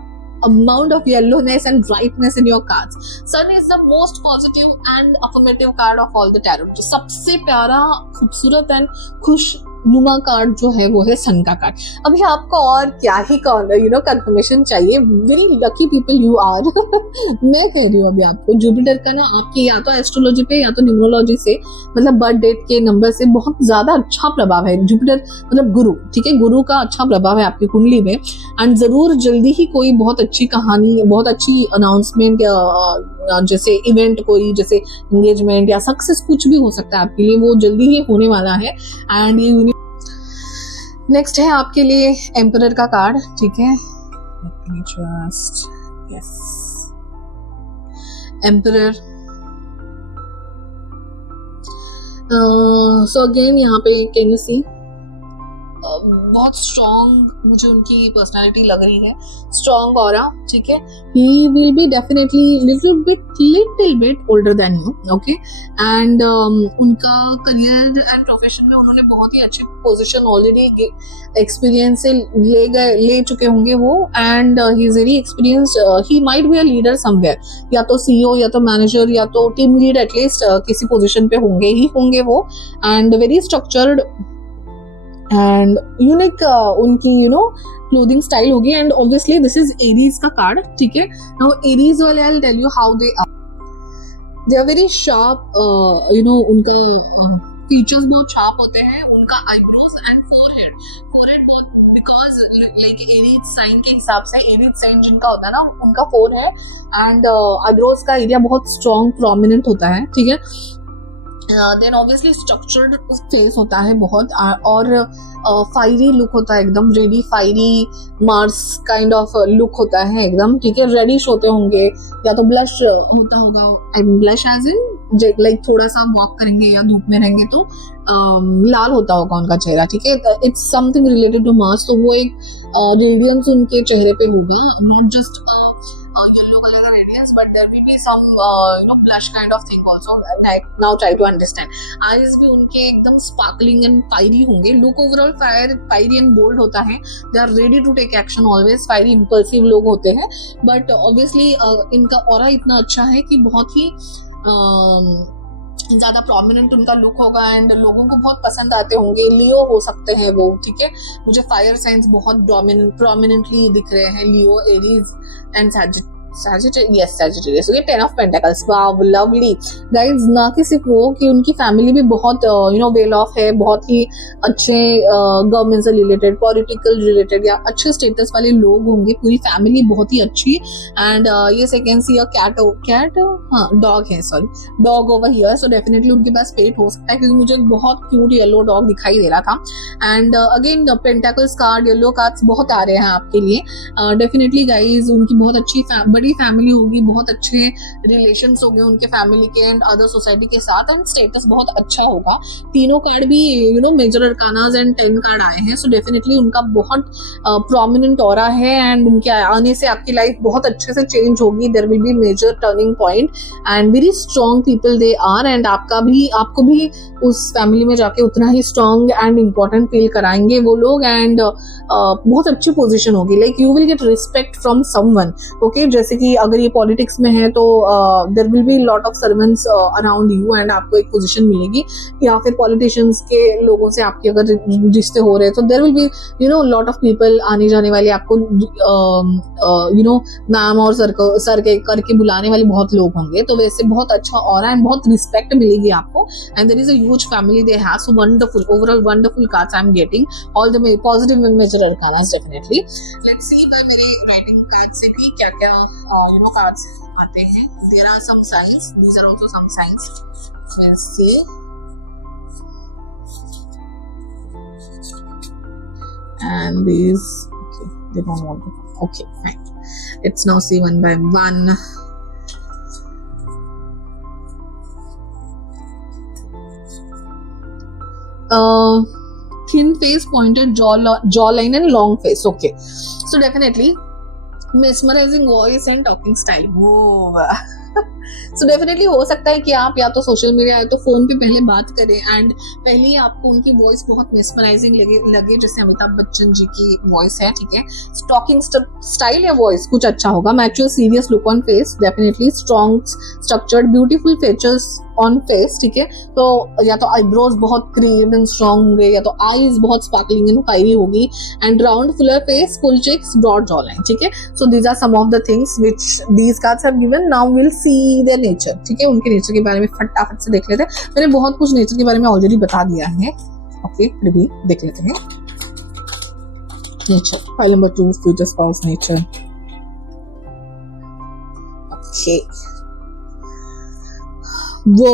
amount of yellowness and brightness in your cards. Sun is the most positive and affirmative card of all the tarot. जो सबसे प्यारा, खूबसूरत and खुश नुमा card जो है वो है सन का कार्ड। अभी आपको और क्या ही यू नो कंफर्मेशन चाहिए, very lucky people you are मैं कह रही हूँ अभी आपको जुपिटर का ना आपकी या तो एस्ट्रोलॉजी पे या तो न्यूमरोलॉजी से, मतलब बर्थ डेट के नंबर से बहुत ज्यादा अच्छा प्रभाव है। जुपिटर मतलब गुरु, ठीक है, गुरु का अच्छा प्रभाव है आपकी कुंडली में एंड जरूर जल्दी ही कोई बहुत अच्छी कहानी, बहुत अच्छी अनाउंसमेंट या जैसे इवेंट, कोई जैसे एंगेजमेंट या सक्सेस कुछ भी हो सकता है आपके लिए, वो जल्दी ही होने वाला है। एंड ये नेक्स्ट है आपके लिए एम्परर का कार्ड, ठीक है, just yes emperor. So again यहाँ पे कैन यू सी बहुत स्ट्रॉन्ग मुझे उनकी पर्सनालिटी लग रही है, स्ट्रॉन्ग ऑरा, ठीक है। ही will be definitely little bit older than you, okay. And उनका करियर एंड प्रोफेशन में उन्होंने बहुत ही अच्छी पोजीशन ऑलरेडी एक्सपीरियंस से ले चुके होंगे वो, and he is very experienced, he might be a leader somewhere, या तो सीईओ या तो मैनेजर या तो टीम लीड, एटलीस्ट किसी पोजीशन पे होंगे वो, and very structured and unique उनकी क्लोथिंग स्टाइल होगी। And obviously this is Aries का कार्ड, ठीक है। नाउ एरीज वाले I will tell you how they are very sharp, उनका फीचर्स बहुत शार्प होते हैं, उनका आईब्रोज एंड फोरहेड बहुत, बिकॉज लाइक एरीज साइन के हिसाब से, एरीज साइन जिनका होता है ना, उनका फोरहेड एंड आईब्रोज का एरिया बहुत स्ट्रॉन्ग प्रोमिनेंट होता है, ठीक है। देन ऑब्वियसली स्ट्रक्चर्ड फेस होता है बहुत, और फायरी लुक होता है, एकदम ready, fiery Mars kind of look होता है एकदम, ठीक है। रेडिश होते होंगे, या तो ब्लश होता होगा, ब्लश एज इन लाइक थोड़ा सा वॉक करेंगे या धूप में रहेंगे तो लाल होता होगा उनका चेहरा, ठीक है। It's something related to Mars, तो वो एक रेडियंस उनके चेहरे पे होगा, नॉट जस्ट yellow color का radiance, but there will be some blush kind of thing also. Now try to understand. Eyes भी उनके एकदम sparkling and fiery होंगे. Look overall fiery and bold होता है. They are ready to take action always. Fiery impulsive लोग होते हैं, but obviously इनका aura इतना अच्छा है कि बहुत ही ज्यादा प्रोमिनेंट उनका लुक होगा, एंड लोगों को बहुत पसंद आते होंगे। लियो हो सकते हैं वो, ठीक है। मुझे फायर साइंस बहुत प्रोमिनेंटली दिख रहे हैं, लियो, Aries and Sagittarius. Okay, 10 of Pentacles. Wow, lovely. Guys, ना कि सिर्फ वो कि उनकी फैमिली भी बहुत वेल ऑफ है, बहुत ही अच्छे गवर्नमेंट से रिलेटेड, पॉलिटिकल रिलेटेड या अच्छे स्टेटस वाले लोग होंगे, पूरी फैमिली बहुत ही अच्छी। And yes I can see a dog है, sorry, dog over here, so definitely उनके पास पेट हो सकता है, क्योंकि मुझे बहुत क्यूट येलो डॉग दिखाई दे रहा था। And again pentacles card, yellow cards बहुत आ रहे हैं आपके लिए। डेफिनेटली गाइज उनकी बहुत अच्छी बड़ी फैमिली होगी, बहुत अच्छे रिलेशंस होंगे उनके फैमिली के एंड अदर सोसाइटी के साथ, एंड स्टेटस बहुत अच्छा होगा। तीनों कार्ड भी मेजर अरकानास एंड 10 कार्ड आए हैं, सो डेफिनेटली उनका बहुत प्रोमिनेंट ऑरा है, एंड उनके आने से आपकी लाइफ बहुत अच्छे से चेंज होगी। There will be major turning point and very strong people they are, and आपको भी उस फैमिली में जाके उतना ही स्ट्रॉन्ग एंड इम्पोर्टेंट फील कराएंगे वो लोग, एंड बहुत अच्छी पोजीशन होगी, like you will get respect from someone, okay. जैसे कि अगर ये पॉलिटिक्स में है तो there will be lot of servants around you, and आपको एक पोजीशन मिलेगी, या फिर पॉलिटिशियंस के लोगों से आपके अगर रिश्ते हो रहे हैं तो there will be lot of people आने जाने वाले, आपको मैम और सर के करके बुलाने वाले बहुत लोग होंगे, तो वैसे बहुत अच्छा ऑरा एंड बहुत रिस्पेक्ट मिलेगी आपको। And there is a huge family they have, so wonderful, overall wonderful cards I am getting, all the positive and major arcanas definitely. Let's see मेरी राइटिंग कार्ड से भी क्या क्या कार्ड्स आते हैं। There are some signs, these are also some signs, let's see. And these, okay, they don't want to, okay, fine, let's now see one by one. Thin face, pointed jawline and long face, okay, so definitely mesmerizing voice and talking style, so definitely हो सकता है कि आप या तो social media या तो phone पे पहले बात करें, एंड पहले ही आपको उनकी वॉइस बहुत मेस्मराइजिंग लगे जैसे अमिताभ बच्चन जी की वॉइस है, ठीक है। टॉकिंग स्टाइल या वॉइस कुछ अच्छा होगा। Mature serious look on face, definitely strong structured beautiful features on face, ठीक है। तो या तो आईब्रोज बहुत क्रीम एंड स्ट्रॉन्ग होंगे, या तो आईज बहुत स्पार्कलिंग एंड फायरी होगी, and round fuller face, full cheeks, broad jaw line, ठीक है। So these are some of the things which these cards have given. Now will see their nature, ठीक है। उनके नेचर के बारे में फटाफट से देख लेते हैं। मैंने बहुत कुछ नेचर के बारे में ऑलरेडी बता दिया है, ओके, फिर भी देख लेते हैं। Nature, file number 2, future spouse nature, okay. वो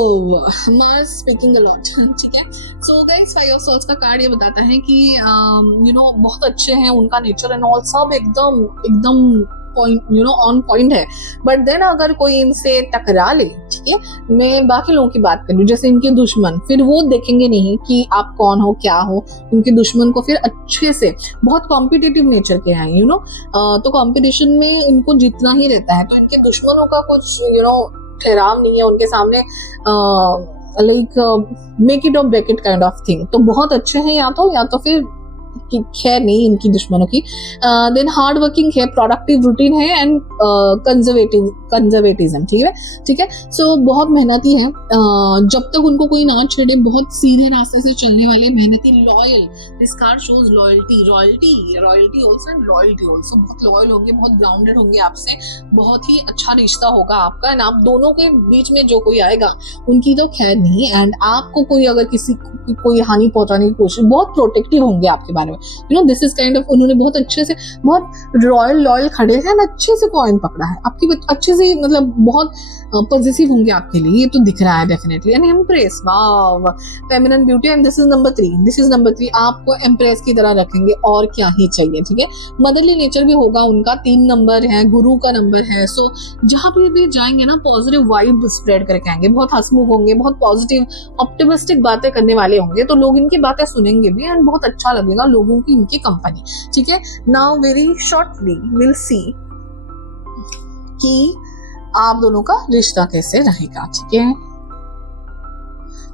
Mars speaking a lot, ठीक है। So guys, फाइव सॉर्ड्स का कार्ड ये बताता है कि बहुत अच्छे हैं उनका नेचर एंड ऑल, सब एकदम पॉइंट ऑन पॉइंट है, बट देन अगर कोई इनसे टकरा ले, ठीक है, मैं बाकी लोगों की बात कर रही हूँ, जैसे इनके दुश्मन, फिर वो देखेंगे नहीं कि आप कौन हो क्या हो, उनके दुश्मन को फिर अच्छे से, बहुत कॉम्पिटिटिव नेचर के हैं तो कंपटीशन में उनको जीतना ही रहता है, तो इनके दुश्मनों का कुछ ठहराव नहीं है उनके सामने, लाइक मेक इट और break it kind of thing. तो बहुत अच्छे हैं या तो फिर खैर नहीं इनकी दुश्मनों की। देन हार्ड वर्किंग है, प्रोडक्टिव रूटीन है एंड कंजर्वेटिज्म, ठीक है। सो बहुत मेहनती है, जब तक उनको कोई ना छेड़े बहुत सीधे रास्ते से चलने वाले, मेहनती, loyal. This card shows royalty also, बहुत लॉयल होंगे, बहुत ग्राउंडेड होंगे आपसे, बहुत ही अच्छा रिश्ता होगा आपका, एंड आप दोनों के बीच में जो कोई आएगा उनकी तो खैर नहीं, एंड आपको कोई अगर किसी की कोई हानि पहुंचाने की कोशिश, बहुत प्रोटेक्टिव होंगे आपके बारे में, दिस इज काइंड ऑफ, उन्होंने बहुत अच्छे से, बहुत लॉयल खड़े हैं, अच्छे से कॉइन पकड़ा है आपकी, अच्छे से, मतलब बहुत पॉजिटिव होंगे आपके लिए, ये तो दिख रहा है definitely. And empress, wow, feminine beauty, and this is number 3, आपको एम्प्रेस की तरह रखेंगे, और क्या ही चाहिए, ठीक है। मदरली नेचर भी होगा उनका, 3 नंबर है, गुरु का नंबर है, सो जहां भी जाएंगे ना पॉजिटिव वाइब स्प्रेड करके आएंगे, बहुत हंसमुख होंगे, बहुत पॉजिटिव ऑप्टिमिस्टिक बातें करने वाले होंगे, तो लोग इनकी बातें सुनेंगे भी, एंड बहुत अच्छा लगेगा लोगों की इनकी कंपनी, ठीक है। Now very shortly will see कि आप दोनों का रिश्ता कैसे रहेगा, ठीक है।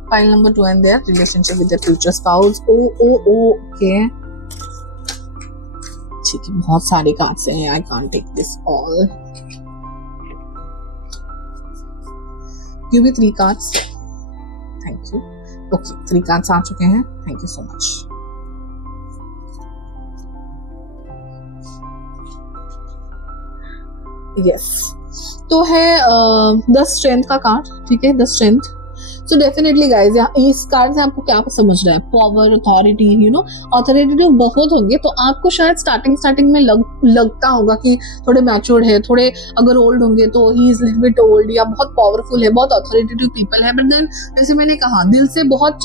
File number 2 and their relationship with the future spouse, okay, ठीक है। बहुत सारे कार्ड्स हैं, I can't take this all, give me 3 cards, thank you. Okay, 3 cards आ चुके हैं, thank you so much. Yes, तो है द स्ट्रेंथ का कार्ड, ठीक है, the strength. So definitely guys, इस कार्ड से आपको क्या समझ रहा है, पावर, अथॉरिटी, अथॉरिटेटिव बहुत होंगे, तो आपको शायद स्टार्टिंग में लगता होगा कि थोड़े मैच्योर्ड है, थोड़े अगर ओल्ड होंगे तो he is little bit old, या बहुत पावरफुल है, बहुत अथॉरिटेटिव पीपल है, बट देन जैसे मैंने कहा, दिल से बहुत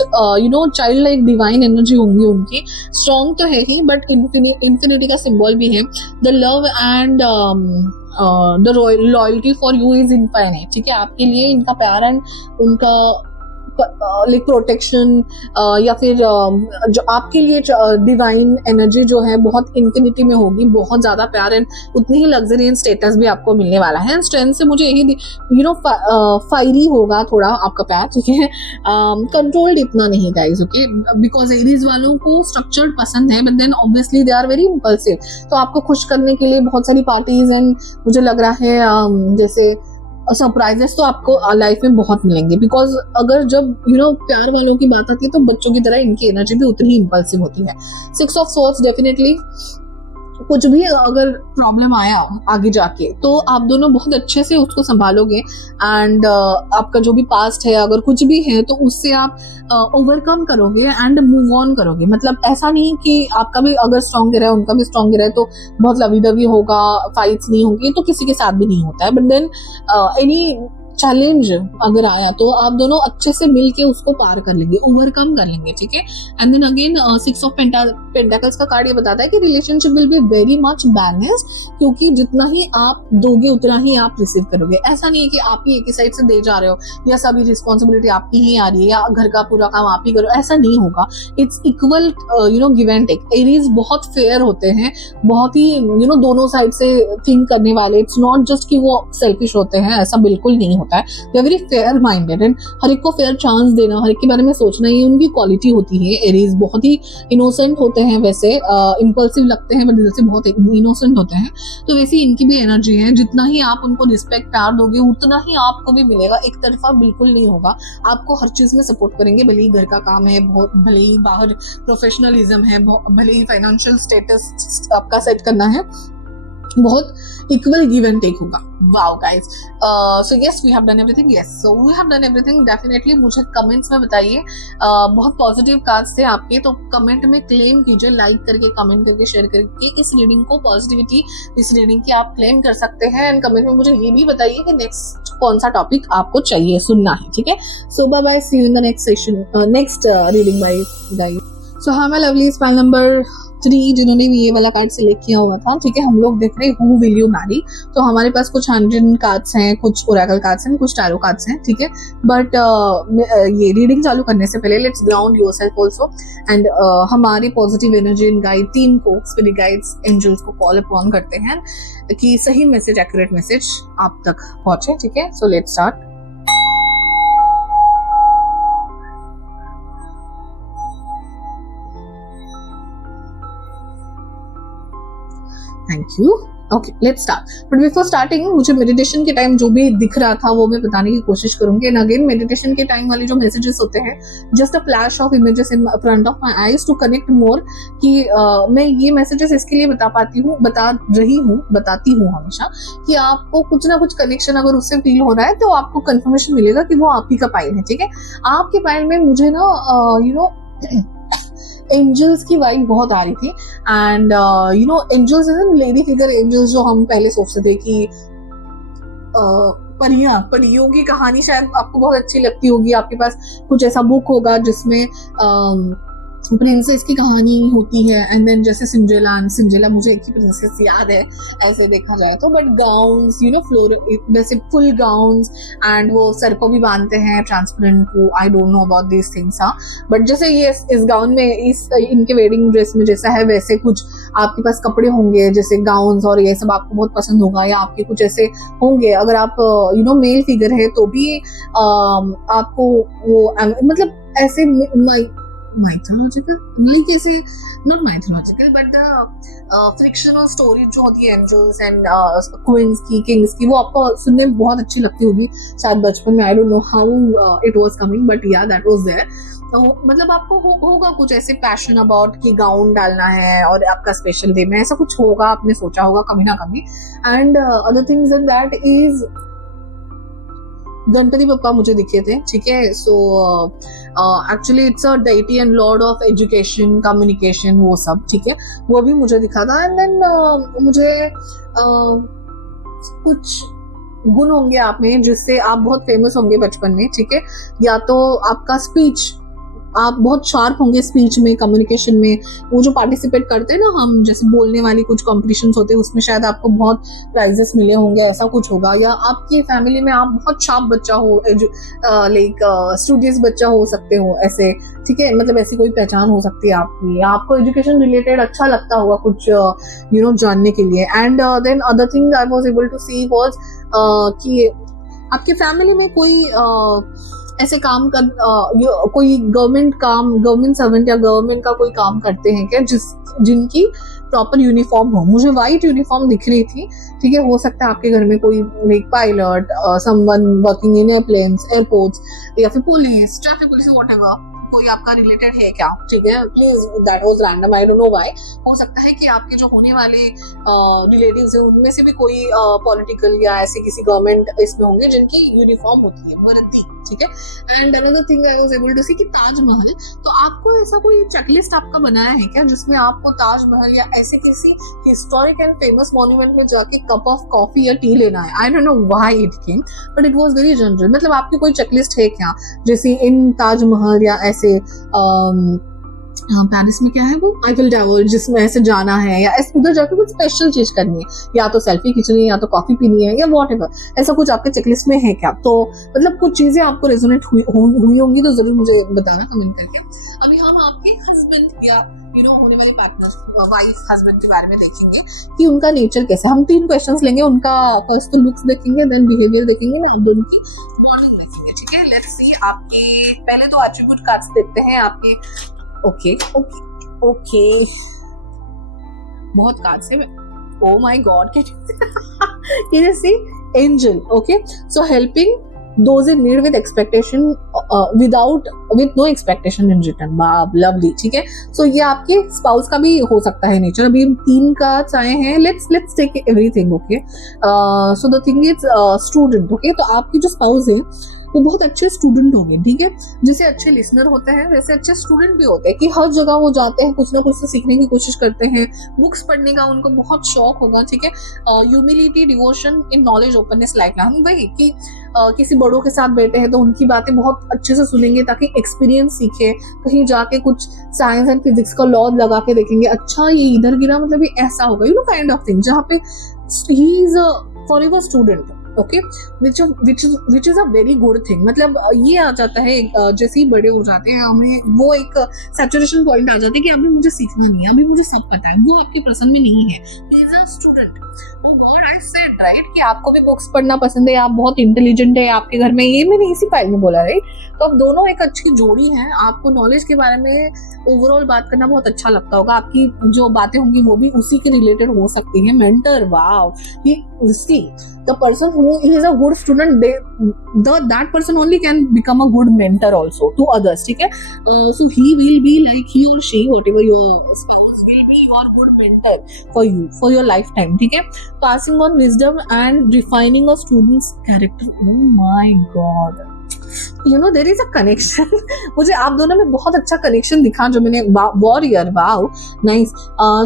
चाइल्ड लाइक डिवाइन एनर्जी होंगी उनकी, स्ट्रॉन्ग तो है ही, बट इन्फिनिटी का सिंबल भी है, the love and the loyalty for you is infinite, ठीक है। आपके लिए इनका प्यार एंड उनका लाइक प्रोटेक्शन, या फिर जो आपके लिए डिवाइन एनर्जी जो है बहुत इन्फिनिटी में होगी, बहुत ज्यादा प्यार एंड उतनी ही लग्जरी एंड स्टेटस भी आपको मिलने वाला है। स्ट्रेंथ से मुझे यही फायरी होगा थोड़ा आपका प्यार, ठीक है, कंट्रोल्ड इतना नहीं गाइस, ओके, बिकॉज एरीज वालों को स्ट्रक्चर्ड पसंद है, but then obviously they are very impulsive, तो आपको खुश करने के लिए बहुत सारी पार्टीज एंड मुझे लग रहा है जैसे सरप्राइजेस तो आपको लाइफ में बहुत मिलेंगे, बिकॉज अगर जब प्यार वालों की बात आती है तो बच्चों की तरह इनकी एनर्जी भी उतनी ही इम्पल्सिव होती है। 6 ऑफ सोर्स, डेफिनेटली कुछ भी अगर प्रॉब्लम आया आगे जाके तो आप दोनों बहुत अच्छे से उसको संभालोगे, एंड आपका जो भी पास्ट है अगर कुछ भी है तो उससे आप ओवरकम करोगे एंड मूव ऑन करोगे। मतलब ऐसा नहीं कि आपका भी अगर स्ट्रॉन्ग रहा है उनका भी स्ट्रॉन्ग रहा है तो बहुत लवी डवी होगा, फाइट्स नहीं होंगी, तो किसी के साथ भी नहीं होता है। बट देन एनी चैलेंज अगर आया तो आप दोनों अच्छे से मिलके उसको पार कर लेंगे, ओवरकम कर लेंगे, ठीक है। And then again 6 of pentacles का कार्ड ये बताता है कि relationship will be very much balanced, क्योंकि जितना ही आप दोगे उतना ही आप रिसीव करोगे। ऐसा नहीं है कि आप ही एक ही साइड से दे जा रहे हो या सभी रिस्पॉन्सिबिलिटी आपकी ही आ रही है या घर का पूरा काम आप ही करो, ऐसा नहीं होगा। It's equal give and take. Aries बहुत फेयर होते हैं, बहुत ही दोनों साइड से थिंक करने वाले। इट्स नॉट जस्ट कि वो सेल्फिश होते हैं, ऐसा बिल्कुल नहीं होता है। They are very fair minded and हर एक को फेयर चांस देना, हर एक के बारे में सोचना, ये उनकी क्वालिटी होती है। एरीज बहुत ही इनोसेंट होते हैं, वैसे इम्पल्सिव लगते हैं बट दिल से बहुत इनोसेंट होते हैं, तो वैसी इनकी भी एनर्जी है। जितना ही आप उनको रिस्पेक्ट प्यार दोगे उतना ही आपको भी मिलेगा, एक तरफा बिल्कुल नहीं होगा। आपको हर चीज में सपोर्ट करेंगे, भले ही घर का काम है, भले ही बाहर प्रोफेशनलिज्म है, भले ही फाइनेंशियल स्टेटस आपका सेट करना है, बहुत इक्वल गिव एंड टेक होगा। Wow guys, so yes we have done everything, yes so we have done everything. Definitely मुझे कमेंट्स में बताइए, बहुत पॉजिटिव कार्ड्स थे आपके, तो कमेंट में क्लेम कीजिए, लाइक करके, कमेंट करके, शेयर करके इस रीडिंग को, पॉजिटिविटी इस रीडिंग की आप क्लेम कर सकते हैं। एंड कमेंट में मुझे ये भी बताइए कि नेक्स्ट कौन सा टॉपिक आपको चाहिए सुनना है, ठीक है। So bye bye, see you in the next session, next reading bye guys. So हाँ माय लवलीज, फाइल नंबर 3 जिन्होंने भी ये वाला कार्ड सिलेक्ट किया हुआ था, ठीक है, हम लोग देख रहे हैं हु विल यू मैरी। तो हमारे पास कुछ 100 कार्ड्स हैं, कुछ ओरेकल कार्ड्स हैं, कुछ टैरो कार्ड्स हैं, ठीक है। बट ये रीडिंग चालू करने से पहले let's ground yourself also and हमारी positive energy in guide team को, स्पिरिट गाइड्स, एंजल्स को कॉल अपॉन करते हैं कि सही मैसेज, एक्यूरेट मैसेज आप तक पहुंचे, ठीक है। सो let's start. Thank you. Okay, let's start. But before starting मुझे मेडिटेशन के टाइम जो भी दिख रहा था वो मैं बताने की कोशिश करूंगी। एंड अगेन मेडिटेशन के टाइम वाले जो मैसेजेस होते हैं, just a flash of images in front of my eyes to connect more, कि मैं ये मैसेजेस इसके लिए बताती हूँ हमेशा कि आपको कुछ ना कुछ कनेक्शन अगर उससे फील हो रहा है तो आपको कंफर्मेशन मिलेगा कि वो आप ही का पाइल है, ठीक है। आपके पाइल में मुझे ना एंजल्स की वाइब बहुत आ रही थी and angels is an lady figure angels, जो हम पहले सोचते थे कि परियों की कहानी शायद आपको बहुत अच्छी लगती होगी। आपके पास कुछ ऐसा बुक होगा जिसमें प्रिंसेस की कहानी होती है एंड देन जैसे सिंड्रेला मुझे एक ही प्रिंसेस याद है ऐसे देखा जाए तो, बट गाउन्स फ्लोर वैसे फुल गाउन्स एंड वो सर को भी बांधते हैं ट्रांसपेरेंट, वो I don't know about this things, हाँ। बट जैसे ये इस गाउन में, इनके वेडिंग ड्रेस में जैसा है वैसे कुछ आपके पास कपड़े होंगे, जैसे गाउन्स और ये सब आपको बहुत पसंद होगा, या आपके कुछ ऐसे होंगे। अगर आप मेल फिगर है तो भी आपको वो मतलब ऐसे mythological, like जैसे not mythological but frictional stories जो होती है एंजल्स एंड क्वींस की, किंग्स की, वो आपको सुनने में बहुत अच्छी लगती होगी शायद बचपन में। I don't know how it was coming but या दैट वाज देयर। तो मतलब आपको होगा कुछ ऐसे पैशन अबाउट कि गाउन डालना है और आपका स्पेशल डे में ऐसा कुछ होगा, आपने सोचा होगा कभी ना कभी। And other things in that is Ganpati Bappa मुझे दिखे थे, ठीक है। So actually it's a deity and Lord of education, communication, वो सब, ठीक है, वो भी मुझे दिखा था। एंड देन मुझे कुछ गुण होंगे आप में जिससे आप बहुत फेमस होंगे बचपन में, ठीक है। या तो आपका स्पीच, आप बहुत शार्प होंगे स्पीच में, कम्युनिकेशन में। वो जो पार्टिसिपेट करते हैं ना हम, जैसे बोलने वाली कुछ कॉम्पिटिशन्स होते हैं उसमें शायद आपको बहुत प्राइजेस मिले होंगे, ऐसा कुछ होगा। या आपकी फैमिली में आप बहुत शार्प बच्चा हो, लाइक स्टूडियस बच्चा हो सकते हो ऐसे, ठीक है। मतलब ऐसी कोई पहचान हो सकती है आपकी, या आपको एजुकेशन रिलेटेड अच्छा लगता होगा कुछ जानने के लिए। And then other thing I was able to see was कि आपके फैमिली में कोई ऐसे काम कर कोई गवर्नमेंट सर्वेंट या गवर्नमेंट का कोई काम करते हैं क्या, जिनकी प्रॉपर यूनिफॉर्म हो। मुझे वाइट यूनिफॉर्म दिख रही थी, ठीक है। हो सकता है आपके घर में कोई pilot, someone working in airplanes, airports, या फिर पुलिस, ट्रैफिक पुलिस, व्हाटएवर, कोई आपका रिलेटेड है क्या, ठीक है। Please, that was random, I don't know why. हो सकता है कि आपके जो होने वाले रिलेटिव्स हैं उनमें से भी कोई पॉलिटिकल या ऐसे किसी गवर्नमेंट इसमें होंगे जिनकी यूनिफॉर्म होती है, वर्दी, ठीक है। And another thing I was able to see कि ताजमहल, तो आपको ऐसा कोई चेकलिस्ट आपका बनाया है क्या जिसमें आपको ताजमहल या ऐसे किसी हिस्टोरिक एंड फेमस मॉन्यूमेंट में जाके कप ऑफ कॉफी या टी लेना है। I don't know why it came but it was very general. मतलब आपकी कोई चेकलिस्ट है क्या, जैसे इन ताजमहल या ऐसे पेरिस में क्या है वो आईफिल टावर, जिसमें ऐसे जाना है या ऐसे उधर जाके कुछ स्पेशल चीज करनी है, या तो सेल्फी खींचनी है या तो कॉफी पीनी है या व्हाटएवर, ऐसा कुछ आपके चेकलिस्ट में है क्या। तो मतलब कुछ चीजें आपको रेजोनेट हुई होंगी तो जरूर मुझे बताना कमेंट करके। अभी हम आपके हस्बैंड या होने वाले पार्टनर, वाइफ हस्बैंड के बारे में देखेंगे कि उनका नेचर कैसा। हम 3 क्वेश्चंस लेंगे, उनका फर्स्ट तो लुक्स देखेंगे, देन बिहेवियर देखेंगे ना, आप दोनों की बॉन्डिंग देखेंगे, ठीक है। लेट्स सी आपके पहले तो एट्रीब्यूट कार्ड्स देखते हैं आपके। ओके बहुत कार्ड्स है। Oh my god, can you see angel, okay. So helping those in need with expectation, with no expectation in return, lovely, ठीक है। सो ये आपके स्पाउस का भी हो सकता है नेचर। अभी 3 कार्ड्स आए हैं, let's take everything, okay. So the thing is student, okay. तो आपकी जो स्पाउस है वो बहुत अच्छे स्टूडेंट होंगे, ठीक है। जैसे अच्छे लिसनर होते हैं वैसे अच्छे स्टूडेंट भी होते हैं, कि हर जगह वो जाते हैं, कुछ ना कुछ से सीखने की कोशिश करते हैं, बुक्स पढ़ने का उनको बहुत शौक होगा, ठीक है। Humility, devotion in knowledge, openness, like हम वही कि किसी बड़ों के साथ बैठे हैं तो उनकी बातें बहुत अच्छे से सुनेंगे ताकि एक्सपीरियंस सीखे, कहीं जाके कुछ साइंस एंड फिजिक्स का लॉ लगा के देखेंगे, अच्छा ये इधर गिरा मतलब ये ऐसा होगा, काइंड ऑफ थिंग, जहाँ पे ही is a forever student, okay, which is a very good thing. मतलब ये आ जाता है जैसे ही बड़े हो जाते हैं हमें वो एक सैचुरेशन पॉइंट आ जाता है कि अभी मुझे सीखना नहीं है, अभी मुझे सब पता है, वो आपके पसंद में नहीं है, he is a student. Oh god, I said right कि आपको भी बुक्स पढ़ना पसंद है, आप बहुत इंटेलिजेंट है, आपके घर में, ये मैंने इसी फाइल में बोला, राइट। तो अब दोनों एक अच्छी जोड़ी है, आपको नॉलेज के बारे में ओवरऑल बात करना बहुत अच्छा लगता होगा, आपकी जो बातें होंगी वो भी उसी के रिलेटेड हो सकती है। Mentor, wow, he see the person who is a good student, that person only can become a good mentor also to others, ठीक है। So he will be like, he or she, whatever your spouse will be your good mentor for you for your lifetime, ठीक है। Passing on wisdom and refining a student's character, oh my god, there is a connection मुझे आप दोनों में बहुत अच्छा connection दिखा जो मैंने, warrior, wow, nice,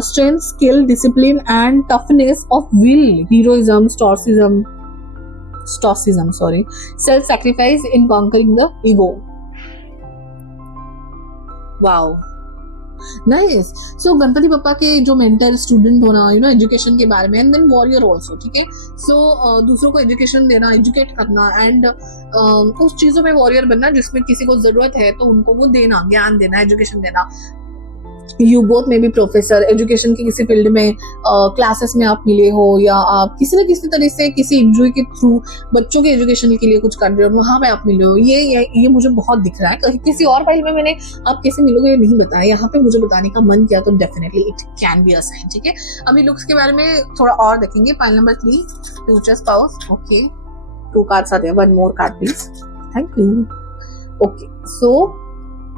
strength, skill, discipline and toughness of will, heroism, stoicism, sorry, self sacrifice in conquering the ego, wow, nice. So Ganpati Bappa के जो मेंटर स्टूडेंट होना, एजुकेशन के बारे में, एंड देन वॉरियर ऑल्सो, ठीक है। सो दूसरों को एजुकेशन देना, एजुकेट करना, एंड उस चीजों में वॉरियर बनना जिसमें किसी को जरूरत है तो उनको वो देना, ज्ञान देना, एजुकेशन देना। यू बोथ में भी प्रोफेसर, एजुकेशन की किसी फील्ड में क्लासेस में आप मिले हो, या आप किसी न किसी तरह से किसी इंजॉय के थ्रू बच्चों के एजुकेशन के लिए कुछ कर रहे हो, वहां पे आप मिले हो, ये मुझे बहुत दिख रहा है। किसी और फाइल में मैंने आप कैसे मिलोगे ये नहीं बताया, यहाँ पे मुझे बताने का मन किया तो definitely it can be a sign, ठीक है। अभी लुक्स के बारे में थोड़ा और देखेंगे। File number 3, future spouse, okay, 2 cards are there, 1 more card please, thank you, okay, so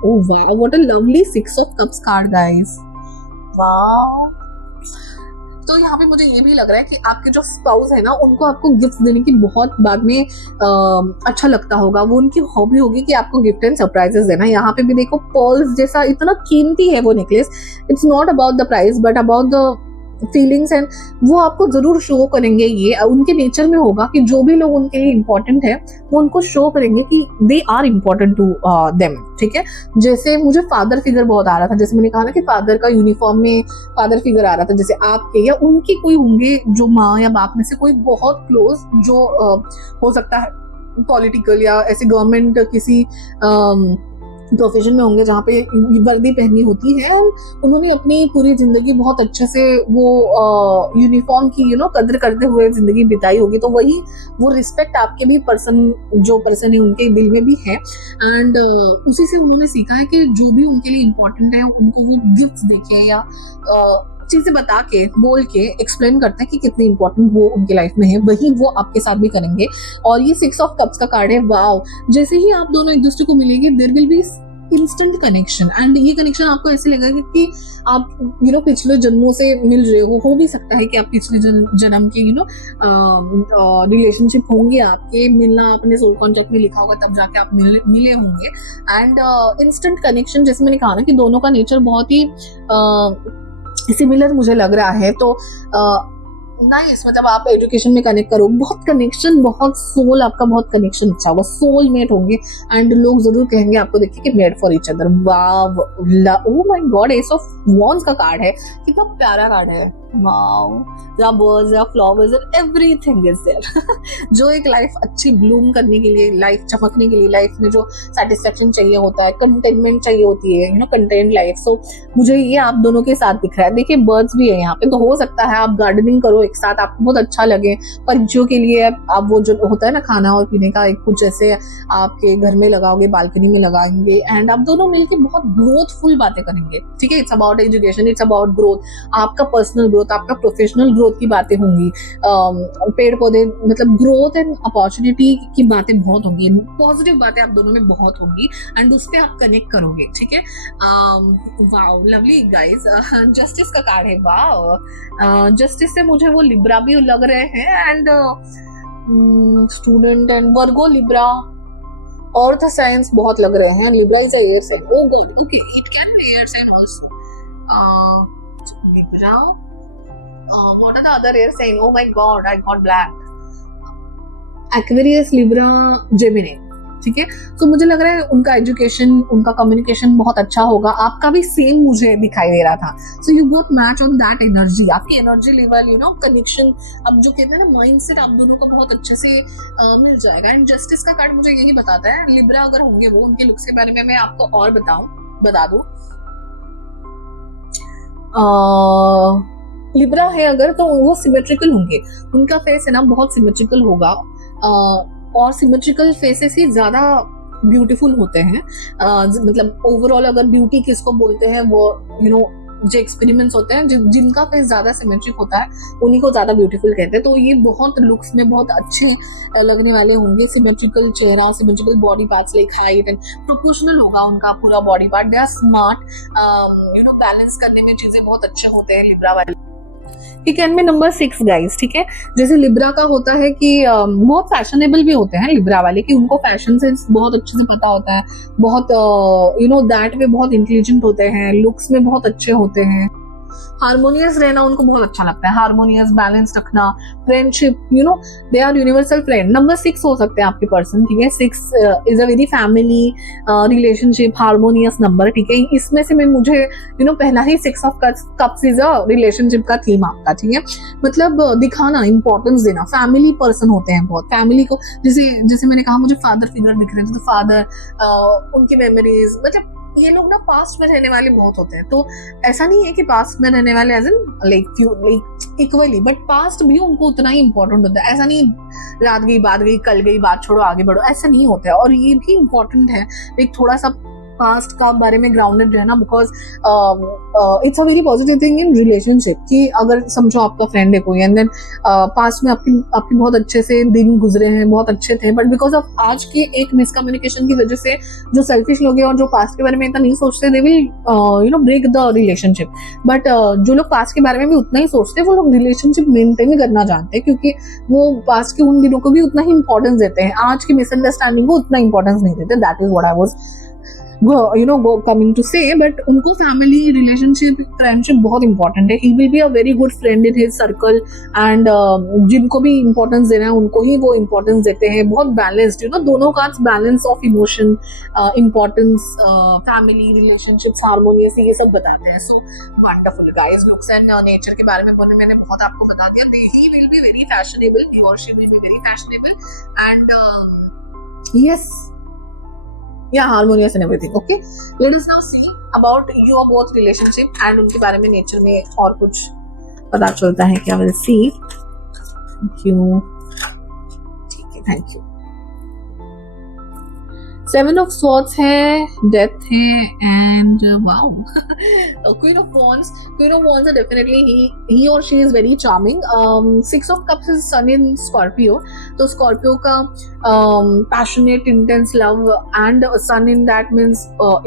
oh wow, what a lovely 6 of cups card guys, wow। तो यहाँ पे मुझे ये भी लग रहा है कि आपके जो स्पाउस है ना उनको आपको गिफ्ट देने की बहुत बाद में अच्छा लगता होगा, वो उनकी हॉबी होगी कि आपको गिफ्ट एंड सरप्राइजेस देना। यहाँ पे भी देखो पर्ल्स जैसा इतना कीमती है वो necklace, it's not about the price but about the feelings, and वो आपको जरूर शो करेंगे। ये उनके नेचर में होगा कि जो भी लोग उनके लिए इम्पोर्टेंट है वो उनको शो करेंगे कि they are important to them, ठीक है। जैसे मुझे फादर फिगर बहुत आ रहा था, जैसे मैंने कहा ना कि फादर का यूनिफॉर्म में फादर फिगर आ रहा था, जैसे आपके या उनके कोई होंगे जो माँ या बाप में से कोई बहुत क्लोज, जो हो सकता है पॉलिटिकल या ऐसे गवर्नमेंट किसी प्रोफेशन में होंगे जहाँ पे वर्दी पहनी होती है, उन्होंने अपनी पूरी जिंदगी बहुत अच्छे से वो यूनिफॉर्म की कदर करते हुए जिंदगी बिताई होगी, तो वही वो रिस्पेक्ट आपके भी जो पर्सन है उनके दिल में भी है, एंड उसी से उन्होंने सीखा है कि जो भी उनके लिए इम्पोर्टेंट है उनको वो गिफ्ट देके या चीजें बता के, बोल के एक्सप्लेन करते हैं कि कितनी इंपॉर्टेंट वो उनकी लाइफ में है, वही वो आपके साथ भी करेंगे। और ये 6 ऑफ कप्स का कार्ड है, वाओ। जैसे ही आप दोनों एक दूसरे को मिलेंगे there will be instant connection, and ये कनेक्शन आपको ऐसे लगेगा कि आप पिछले जन्मों से मिल रहे हो भी सकता है कि आप पिछले जन्म के रिलेशनशिप होंगे, आपके मिलना अपने सोल कॉन्ट्रैक्ट में लिखा होगा तब जाके आप मिले होंगे, एंड इंस्टेंट कनेक्शन, जैसे मैंने कहा ना कि दोनों का नेचर बहुत ही सिमिलर मुझे लग रहा है, तो नाइस, मतलब आप एजुकेशन में कनेक्ट करो, बहुत कनेक्शन, बहुत सोल, आपका बहुत कनेक्शन अच्छा होगा, सोल मेट होंगे, एंड लोग जरूर कहेंगे आपको देखिए कि made for each other. Wow, oh my god, ace of wands का कार्ड है, कितना प्यारा कार्ड है, वाव। बर्ड्स या flowers and everything is there जो एक लाइफ अच्छी ब्लूम करने के लिए, लाइफ चमकने के लिए, लाइफ में जो सेटिस्फेक्शन चाहिए होता है, कंटेनमेंट चाहिए होती है, कंटेंट लाइफ, सो मुझे ये आप दोनों के साथ दिख रहा है। देखिए बर्ड्स भी है यहाँ पे, तो हो सकता है आप गार्डनिंग करो एक साथ, आपको बहुत अच्छा लगे। पंछियों के लिए आप वो जो होता है ना खाना और पीने का, एक कुछ ऐसे आपके घर में लगाओगे, बालकनी में लगाएंगे, एंड आप दोनों मिलके बहुत ग्रोथफुल बातें करेंगे, ठीक है। It's about education, it's about growth, आपका पर्सनल ग्रोथ, आपका प्रोफेशनल ग्रोथ की बातें होंगी, पेड़ पौधे, मतलब ग्रोथ एंड अपॉर्चुनिटी की बातें बहुत होंगी, पॉजिटिव बातें आप दोनों में बहुत होंगी, एंड उस पर आप कनेक्ट करोगे, ठीक है। Wow, lovely guys. जस्टिस का कार्ड है, वाओ। जस्टिस से मुझे वो लिब्रा भी लग रहे हैं, and student and Virgo Libra, earth signs बहुत लग रहे हैं. Libra is air sign. Oh god, okay, it can be air sign also. Libra, what are the other air sign? Oh my god, I got black. Aquarius, Libra, Gemini. ठीक है, तो मुझे लग रहा है उनका एजुकेशन, उनका कम्युनिकेशन बहुत अच्छा होगा. आपका भी सेम मुझे दिखाई दे रहा था. So you both match on that energy. आपकी energy level, you know, connection, अब जो कहते हैं ना माइंडसेट, आप दोनों का बहुत अच्छे से मिल जाएगा. एंड जस्टिस का कार्ड मुझे यही बताता है. लिब्रा अगर होंगे वो, उनके लुक्स के बारे में मैं आपको और बता दूं. लिब्रा है अगर, तो वो सिमेट्रिकल होंगे. उनका फेस है ना बहुत सिमेट्रिकल होगा. और सिमेट्रिकल फेसेस ही ज्यादा ब्यूटीफुल होते हैं. मतलब ओवरऑल अगर ब्यूटी किसको बोलते हैं, वो यू नो जो एक्सपेरिमेंट्स होते हैं, जिनका फेस ज्यादा सिमेट्रिक होता है उन्हीं को ज्यादा ब्यूटीफुल कहते हैं. तो ये बहुत लुक्स में बहुत अच्छे लगने वाले होंगे. सिमेट्रिकल चेहरा, symmetrical body parts, like height and proportional होगा उनका पूरा body part. They are smart, you know, balance करने में चीजें बहुत अच्छे होते हैं लिब्रा वाले. ठीक है, में नंबर 6 गाइस. ठीक है, जैसे लिब्रा का होता है कि बहुत फैशनेबल भी होते हैं लिब्रा वाले, कि उनको फैशन सेंस बहुत अच्छे से पता होता है. बहुत यू नो दैट वे बहुत इंटेलिजेंट होते हैं. लुक्स में बहुत अच्छे होते हैं. हार्मोनियस रहना उनको बहुत अच्छा लगता है. हार्मोनियस, बैलेंस रखना, friendship, you know, they are universal friend. Number 6 हो सकते हैं आपके पर्सन. ठीक है, 6 is a very family, relationship, harmonious number. ठीक है, इसमें से मैं मुझे यू नो पहला ही 6 of cups is a relationship का थीम आपका. ठीक है, मतलब दिखाना, इंपॉर्टेंस देना. फैमिली पर्सन होते हैं बहुत. फैमिली को जैसे मैंने कहा, मुझे फादर फिगर दिख रहे थे, तो फादर, उनकी मेमोरीज, मतलब ये लोग ना पास्ट में रहने वाले बहुत होते हैं. तो ऐसा नहीं है कि पास्ट में रहने वाले as in like equally, but past भी उनको उतना ही इंपॉर्टेंट होता है. ऐसा नहीं रात गई बात गई, कल गई बात छोड़ो आगे बढ़ो, ऐसा नहीं होता है. और ये भी इंपॉर्टेंट है एक थोड़ा सा पास्ट का बारे में ग्राउंडेड रहना, because it's a very positive thing in relationship. कि अगर समझो आपका फ्रेंड है कोई, एंड देन पास्ट में आपकी बहुत अच्छे से दिन गुजरे हैं, बहुत अच्छे थे, बट बिकॉज ऑफ आज की एक मिसकम्युनिकेशन की वजह से जो सेल्फिश लोग हैं और जो पास्ट के बारे में इतना नहीं सोचते, they will you know break the relationship. But जो लोग पास्ट के बारे में भी उतना ही सोचते हैं, वो लोग रिलेशनशिप मेंटेन करना जानते हैं, क्योंकि वो पास्ट के उन दिनों को भी उतना ही इंपॉर्टेंस देते हैं. आज की मिसअंडरस्टैंडिंग को उतना इंपॉर्टेंस नहीं देते. That is what I was coming to say. But उनको फैमिली, रिलेशनशिप, फ्रेंडशिप बहुत इंपॉर्टेंट है. He will be a very good friend in his circle, and जिनको भी इंपॉर्टेंस देना है उनको ही वो इंपॉर्टेंस देते हैं. बहुत बैलेंस्ड, यू नो, दोनों का balance of emotion, importance, family, relationships, harmonious, ये सब बताते हैं. So wonderful guys. Looks and nature के बारे में मैंने बहुत आपको बता दिया. He will be very fashionable, he or she will be very fashionable, and yes, yeah, harmonious and everything. Okay, let us now see about your both relationship and उनके बारे में नेचर में और कुछ पता चलता है क्या. we'll see. Thank you. ठीक है, thank you. 7 of Swords है, Death है, and wow, Queen of Wands. Queen of Wands are definitely he or she is very charming. 6 of Cups is Sun in Scorpio. तो Scorpio का passionate, intense love, and Sun in that means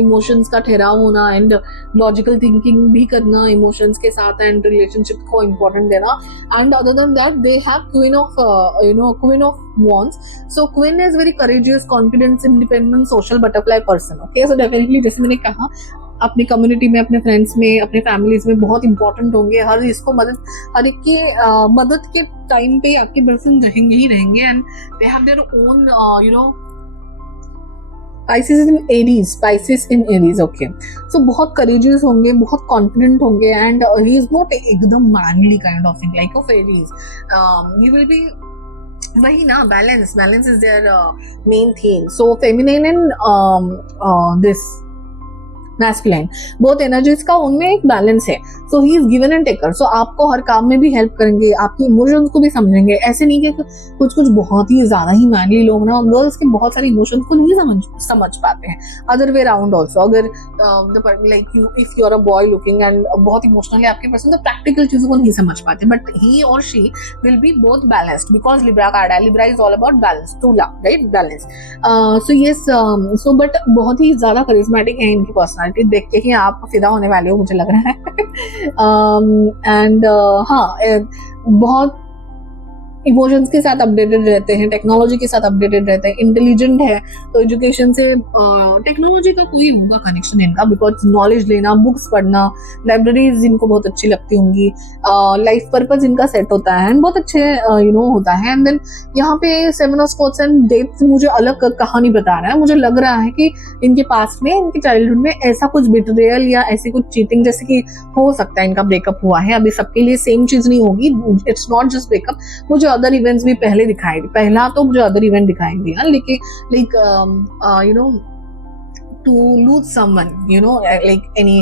emotions का ठहराव होना, and logical thinking भी करना emotions के साथ, and relationship को important देना. And other than that, they have Queen of Wands. So Queen is very courageous, confident, independent, social butterfly person. Okay, so definitely जैसे मैंने कहा, अपनी कम्युनिटी में, अपने फ्रेंड्स में, अपने फैमिलीज में बहुत इंपॉर्टेंट होंगे. हर इसको हर एक की मदद के टाइम पे आपके पर्सन रहेंगे ही रहेंगे. And they have their own you know Pisces in Aries. Okay, so बहुत courageous होंगे, बहुत confident होंगे, and he is not एकदम manly kind of thing like of Aries. He will be वही ना, balance is their main theme. So feminine and this masculine, बहुत energies का उनमें एक बैलेंस है. So he is given and taker. So आपको हर काम में भी हेल्प करेंगे, आपके इमोशंस को भी समझेंगे. ऐसे नहीं कि कुछ बहुत ही ज्यादा ही मैनली लोग ना गर्ल्स के बहुत सारे इमोशंस को नहीं समझ पाते हैं. अदर वे अराउंड ऑल्सो, अगर like you if you are a boy looking and बहुत इमोशनल है आपके पर्सन, तो प्रैक्टिकल चीजों को नहीं समझ पाते. बट ही और she will be both balanced, because Libra card है. Libra is all about balance, to love, right, balance. So yes, so but बहुत ही ज्यादा करिश्मेटिक है इनकी पर्सनालिटी. देख के ही आप फिदा होने वाले हो, मुझे लग रहा है. एंड हाँ, बहुत इमोशंस के साथ अपडेटेड रहते हैं, टेक्नोलॉजी के साथ अपडेटेड रहते हैं, इंटेलिजेंट है, तो एजुकेशन से टेक्नोलॉजी का कोई होगा कनेक्शन इनका, बिकॉज नॉलेज लेना, बुक्स पढ़ना, लाइब्रेरीज इनको बहुत अच्छी लगती होंगी, लाइफ पर्पज इनका सेट होता है एंड बहुत अच्छे होता है। एंड देन यहाँ पे 7 ऑफ स्पोर्ट्स एंड डेप्थ मुझे अलग कहानी बता रहा है। मुझे लग रहा है कि इनके पास्ट में, इनके चाइल्डहुड में ऐसा कुछ बिट्रेयल या ऐसी कुछ चीटिंग जैसे कि हो सकता है इनका ब्रेकअप हुआ है। अभी सबके लिए सेम चीज नहीं होगी, इट्स नॉट जस्ट ब्रेकअप, मुझे अदर इवेंट्स भी पहले दिखाई दी, पहला तो मुझे अदर इवेंट दिखाई दिया, लेकिन like to lose someone, like any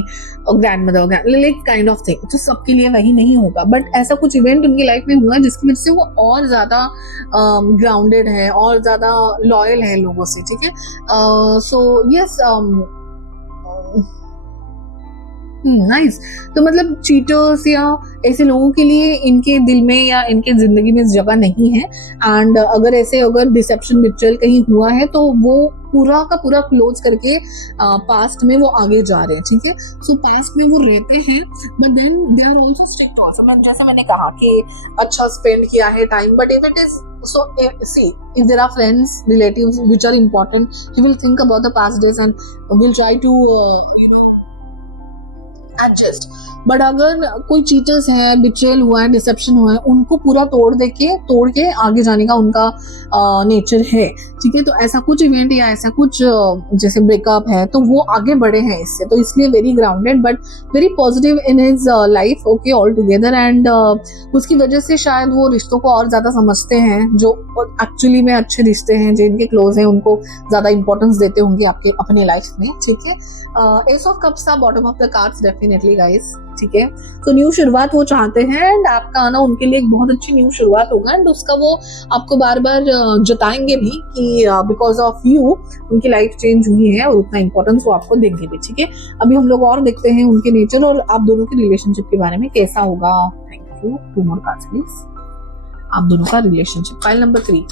grandmother, like kind of thing, तो सबके लिए वही नहीं होगा, बट ऐसा कुछ इवेंट उनकी लाइफ में हुआ है जिसकी वजह से वो और ज्यादा ग्राउंडेड है और ज्यादा लॉयल है लोगों से, ठीक है। So yes, nice. तो मतलब चीटर्स या ऐसे लोगों के लिए इनके दिल में या इनके जिंदगी में जगह नहीं है। एंड अगर डिसेप्शन बिट्रेयल कहीं हुआ है तो वो पूरा का पूरा क्लोज करके पास्ट में वो आगे जा रहे हैं, ठीक है। सो पास्ट में वो रहते हैं, but then they are also strict also. जैसे मैंने कहा कि अच्छा स्पेंड किया है time, but if it is so see, if there are friends, relatives which are important, he will think about the past days and will try to adjust. But अगर कोई cheaters है, बिट्रेयल हुआ है, dissipation हुआ है, उनको पूरा तोड़ के आगे जाने का उनका नेचर है, ठीक है। तो ऐसा कुछ इवेंट या ऐसा कुछ जैसे ब्रेकअप है तो वो आगे बढ़े हैं इससे, तो इसलिए very grounded but very positive in his life, okay, all together. And उसकी वजह से शायद वो रिश्तों को और ज्यादा समझते हैं, जो एक्चुअली में अच्छे रिश्ते हैं, जो इनके क्लोज हैं, उनको ज्यादा इंपॉर्टेंस देते होंगे आपके अपने लाइफ में, ठीक है। एस ऑफ कप्स था bottom of the cards definitely guys, ठीक है। तो न्यू शुरुआत वो चाहते हैं एंड आपका आना उनके लिए एक बहुत अच्छी न्यू शुरुआत होगा, एंड उसका वो आपको बार बार जताएंगे भी कि बिकॉज ऑफ यू उनकी लाइफ चेंज हुई है और उतना इंपॉर्टेंस वो आपको देंगे भी, ठीक है। अभी हम लोग और देखते हैं उनके नेचर और आप दोनों के रिलेशनशिप के बारे में कैसा होगा। Thank you. 2 more cards please. आप दोनों का relationship, file number 3।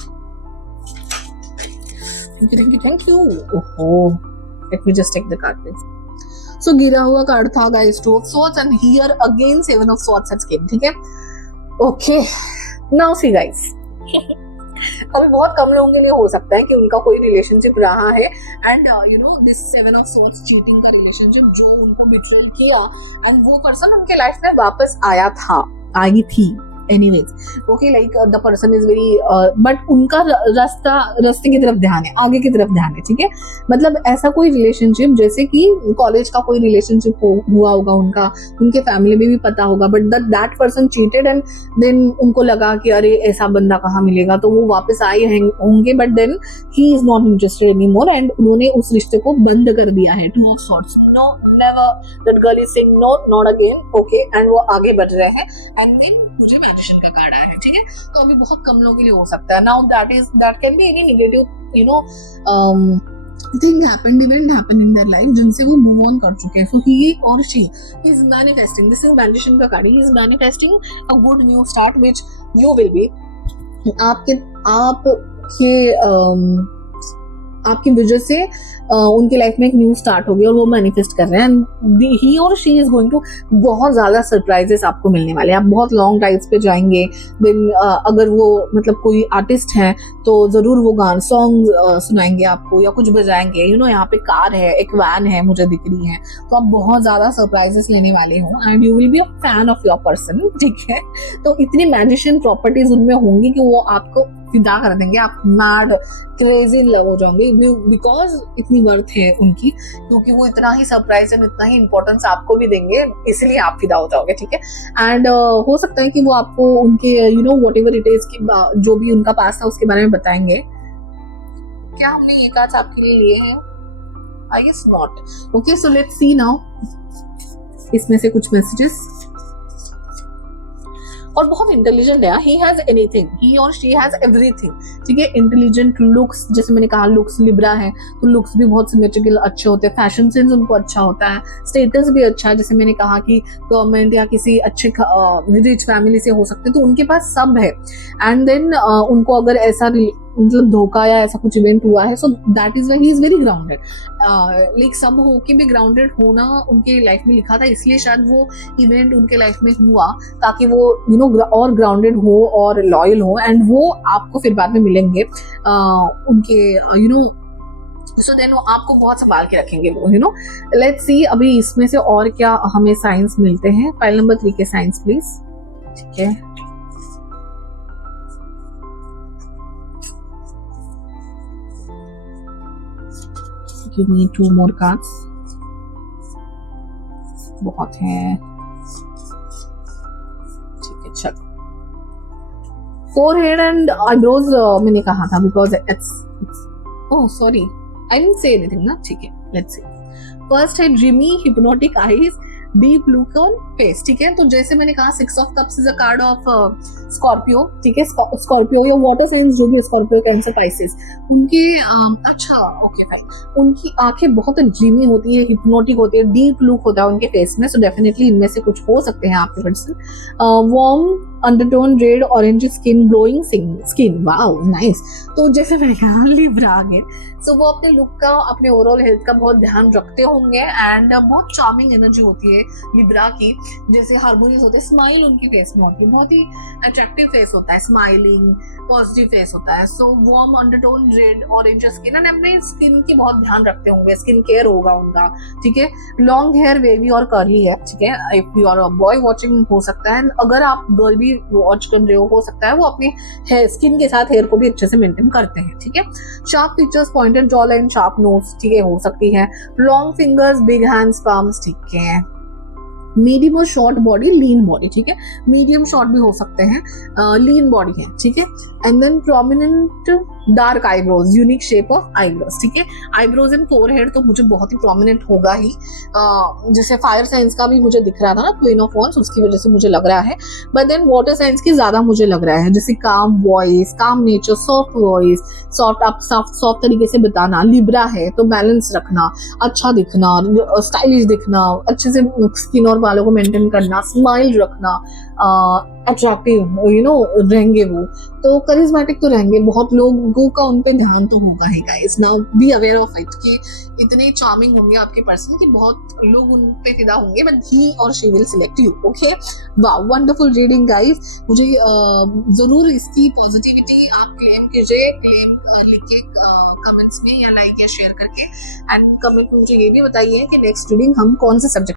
Thank you. ओहो, let me just take the card please. So गिरा हुआ कार्ड था guys 2 of swords and here again 7 of swords has came, ठीक है। ओके, नाउ सी गाइस, अभी बहुत कम लोगों के लिए हो सकता है कि उनका कोई रिलेशनशिप रहा है and this 7 of swords cheating का रिलेशनशिप, जो उनको बिट्रेल किया एंड वो पर्सन उनके लाइफ में वापस आई थी anyways, okay, like the person is very, but उनका रास्ते की तरफ ध्यान है, आगे की तरफ ध्यान है, ठीक है। मतलब ऐसा कोई रिलेशनशिप जैसे कि कॉलेज का कोई रिलेशनशिप हुआ होगा उनका, उनके फैमिली में भी पता होगा, but that person cheated and then उनको लगा कि अरे ऐसा बंदा कहाँ मिलेगा, तो वो वापस आए होंगे, but then he is not interested anymore and उन्होंने उस रिश्ते को बंद कर दिया है। 2 of swords, no, never, that girl is saying no, not again, okay, and वो आगे बढ़ रहे हैं। एंड देन मुझे मैजिशियन का कार्ड आया है, ठीक है। तो अभी बहुत कम लोगों के लिए हो सकता है। Now that can be any negative thing happened, event happened in their life जिनसे वो मूव ऑन कर चुके हैं। सो ही और she is manifesting, this is magician का card, he is manifesting a good new start which you will be, आपकी वजह से उनकी लाइफ में एक न्यू स्टार्ट होगी और वो मैनिफेस्ट कर रहे हैं। ही और शी इज गोइंग टू, बहुत ज्यादा सरप्राइजेस आपको मिलने वाले हैं, आप बहुत लॉन्ग ड्राइव्स पे जाएंगे। देन अगर वो मतलब कोई आर्टिस्ट है तो जरूर वो गान सॉन्ग सुनाएंगे आपको या कुछ बजाएंगे, यहाँ पे कार है, एक वैन है मुझे दिख रही है, तो आप बहुत ज्यादा सरप्राइजेस लेने वाले हो and you will be a fan of your person, ठीक है। तो इतनी मैजिशियन प्रॉपर्टीज उनमें होंगी कि वो आपको फिदा कर देंगे, आप मैड क्रेजी इन लव हो जाओगे बिकॉज इतनी वर्थ है उनकी, क्योंकि वो इतना ही सरप्राइज एंड इतना ही इंपॉर्टेंस आपको भी देंगे, इसलिए आप फिदा हो जाओगे, ठीक है। एंड हो सकता है कि वो आपको उनके वॉट एवर इट इज की जो भी उनका पास था उसके बारे में बताएंगे। क्या हमने ये कार्ड्स आपके लिए लिए हैं? I guess not. Okay, so let's see now इसमें से कुछ मैसेजेस। और बहुत इंटेलिजेंट है, ही हैज एनीथिंग, ही और शी हैज एवरीथिंग, ठीक है। इंटेलिजेंट, लुक्स, जैसे मैंने कहा लुक्स लिब्रा है तो लुक्स भी बहुत सिमेट्रिकल अच्छे होते हैं, फैशन सेंस उनको अच्छा होता है, स्टेटस भी अच्छा है, जैसे मैंने कहा कि गवर्नमेंट या किसी अच्छे रिच फैमिली से हो सकते हैं, तो उनके पास सब है। एंड देन उनको अगर ऐसा मतलब धोखा या ऐसा कुछ इवेंट हुआ है, so that is why he is very grounded. Like सब हो के भी ग्राउंडेड होना उनके लाइफ में लिखा था, इसलिए शायद वो इवेंट उनके लाइफ में हुआ, ताकि वो और ग्राउंडेड हो और लॉयल हो, एंड वो आपको फिर बाद में मिलेंगे उनके सो देन वो आपको बहुत संभाल के रखेंगे वो लेट्स सी अभी इसमें से और क्या हमें साइंस मिलते हैं। फाइल नंबर 3 के साइंस प्लीज। ठीक है, गिव मी 2 मोर कार्ड्स। बहुत है, ठीक है, चल। फोरहेड एंड आईब्रोज मैंने कहा था because it's oh sorry I didn't say anything ना। ठीक है, लेट्स सी। फर्स्ट है dreamy hypnotic eyes, deep look on face. ठीक है, तो जैसे मैंने कहा 6 of cups is a card of Scorpio. ठीक है, स्कॉर्पियो या वाटर साइंस जो भी स्कॉर्पियो, कैंसर, पाइसेस, उनकी अच्छा ओके फाइन, उनकी आंखें बहुत ड्रीमी होती है, हिप्नोटिक होती है, डीप लुक होता है उनके फेस में। सो डेफिनेटली इनमें से कुछ हो सकते हैं आपके person. Warm undertone red orange skin, glowing skin, wow nice. तो जैसे मैंने कहा लिब्रा आगे, सो वो अपने लुक का, अपने ओवरऑल हेल्थ का बहुत ध्यान रखते होंगे, एंड बहुत चार्मिंग एनर्जी होती है लिब्रा की, जैसे हार्मोनियस होता है, स्माइल उनकी फेस में होती है, बहुत ही अट्रैक्टिव फेस होता है, स्माइलिंग पॉजिटिव फेस होता है। So warm undertone red orange skin, and अपने स्किन की बहुत ध्यान रखते होंगे, स्किन केयर होगा उनका। ठीक है, लॉन्ग हेयर, वेवी और कर्ली है। ठीक है, if you are a boy watching हो सकता है, अगर आप गर्ल भी वॉच कर रहे हो सकता है वो अपने हेयर स्किन के साथ हेयर को भी अच्छे से मेंटेन करते हैं। ठीक है, sharp features, pointed jaw line, sharp nose, ठीक है, हो सकती है, long fingers, big hands, palms. ठीक है, मीडियम और शॉर्ट बॉडी, लीन बॉडी। ठीक है, मीडियम शॉर्ट भी हो सकते हैं, लीन बॉडी है। ठीक है, and then prominent dark eyebrows, unique shape of eyebrows. ठीक है, आईब्रोज एंड फोरहेड तो मुझे बहुत ही प्रोमिनेंट होगा ही, जैसे फायर साइंस का भी मुझे दिख रहा था ना, क्वीन ऑफ वॉन्ड्स, उसकी वजह से मुझे लग रहा है। बट देन वाटर साइंस की ज्यादा मुझे लग रहा है, जैसे काम वॉइस, काम नेचर, सॉफ्ट वॉइस, सॉफ्ट आप सॉफ्ट तरीके से बताना। लिब्रा है तो बैलेंस रखना, अच्छा दिखना, स्टाइलिश दिखना, अच्छे से स्किन और बालों को मेंटेन करना, स्माइल रखना, अट्रैक्टिव रहेंगे वो, तो करिज्मेटिक तो रहेंगे। बहुत लोगों का उन पे ध्यान तो होगा ही guys. Now be aware of it कि इतने चार्मिंग होंगे आपके पर्सन कि बहुत लोग उन पे फिदा होंगे, बट ही और she will select you. Okay, wow, wonderful reading guys. मुझे जरूर इसकी पॉजिटिविटी आप क्लेम कीजिए, क्लेम लिख के कमेंट्स में या लाइक या शेयर करके, एंड कमेंट में मुझे ये भी बताइए कि नेक्स्ट रीडिंग हम कौन से सब्जेक्ट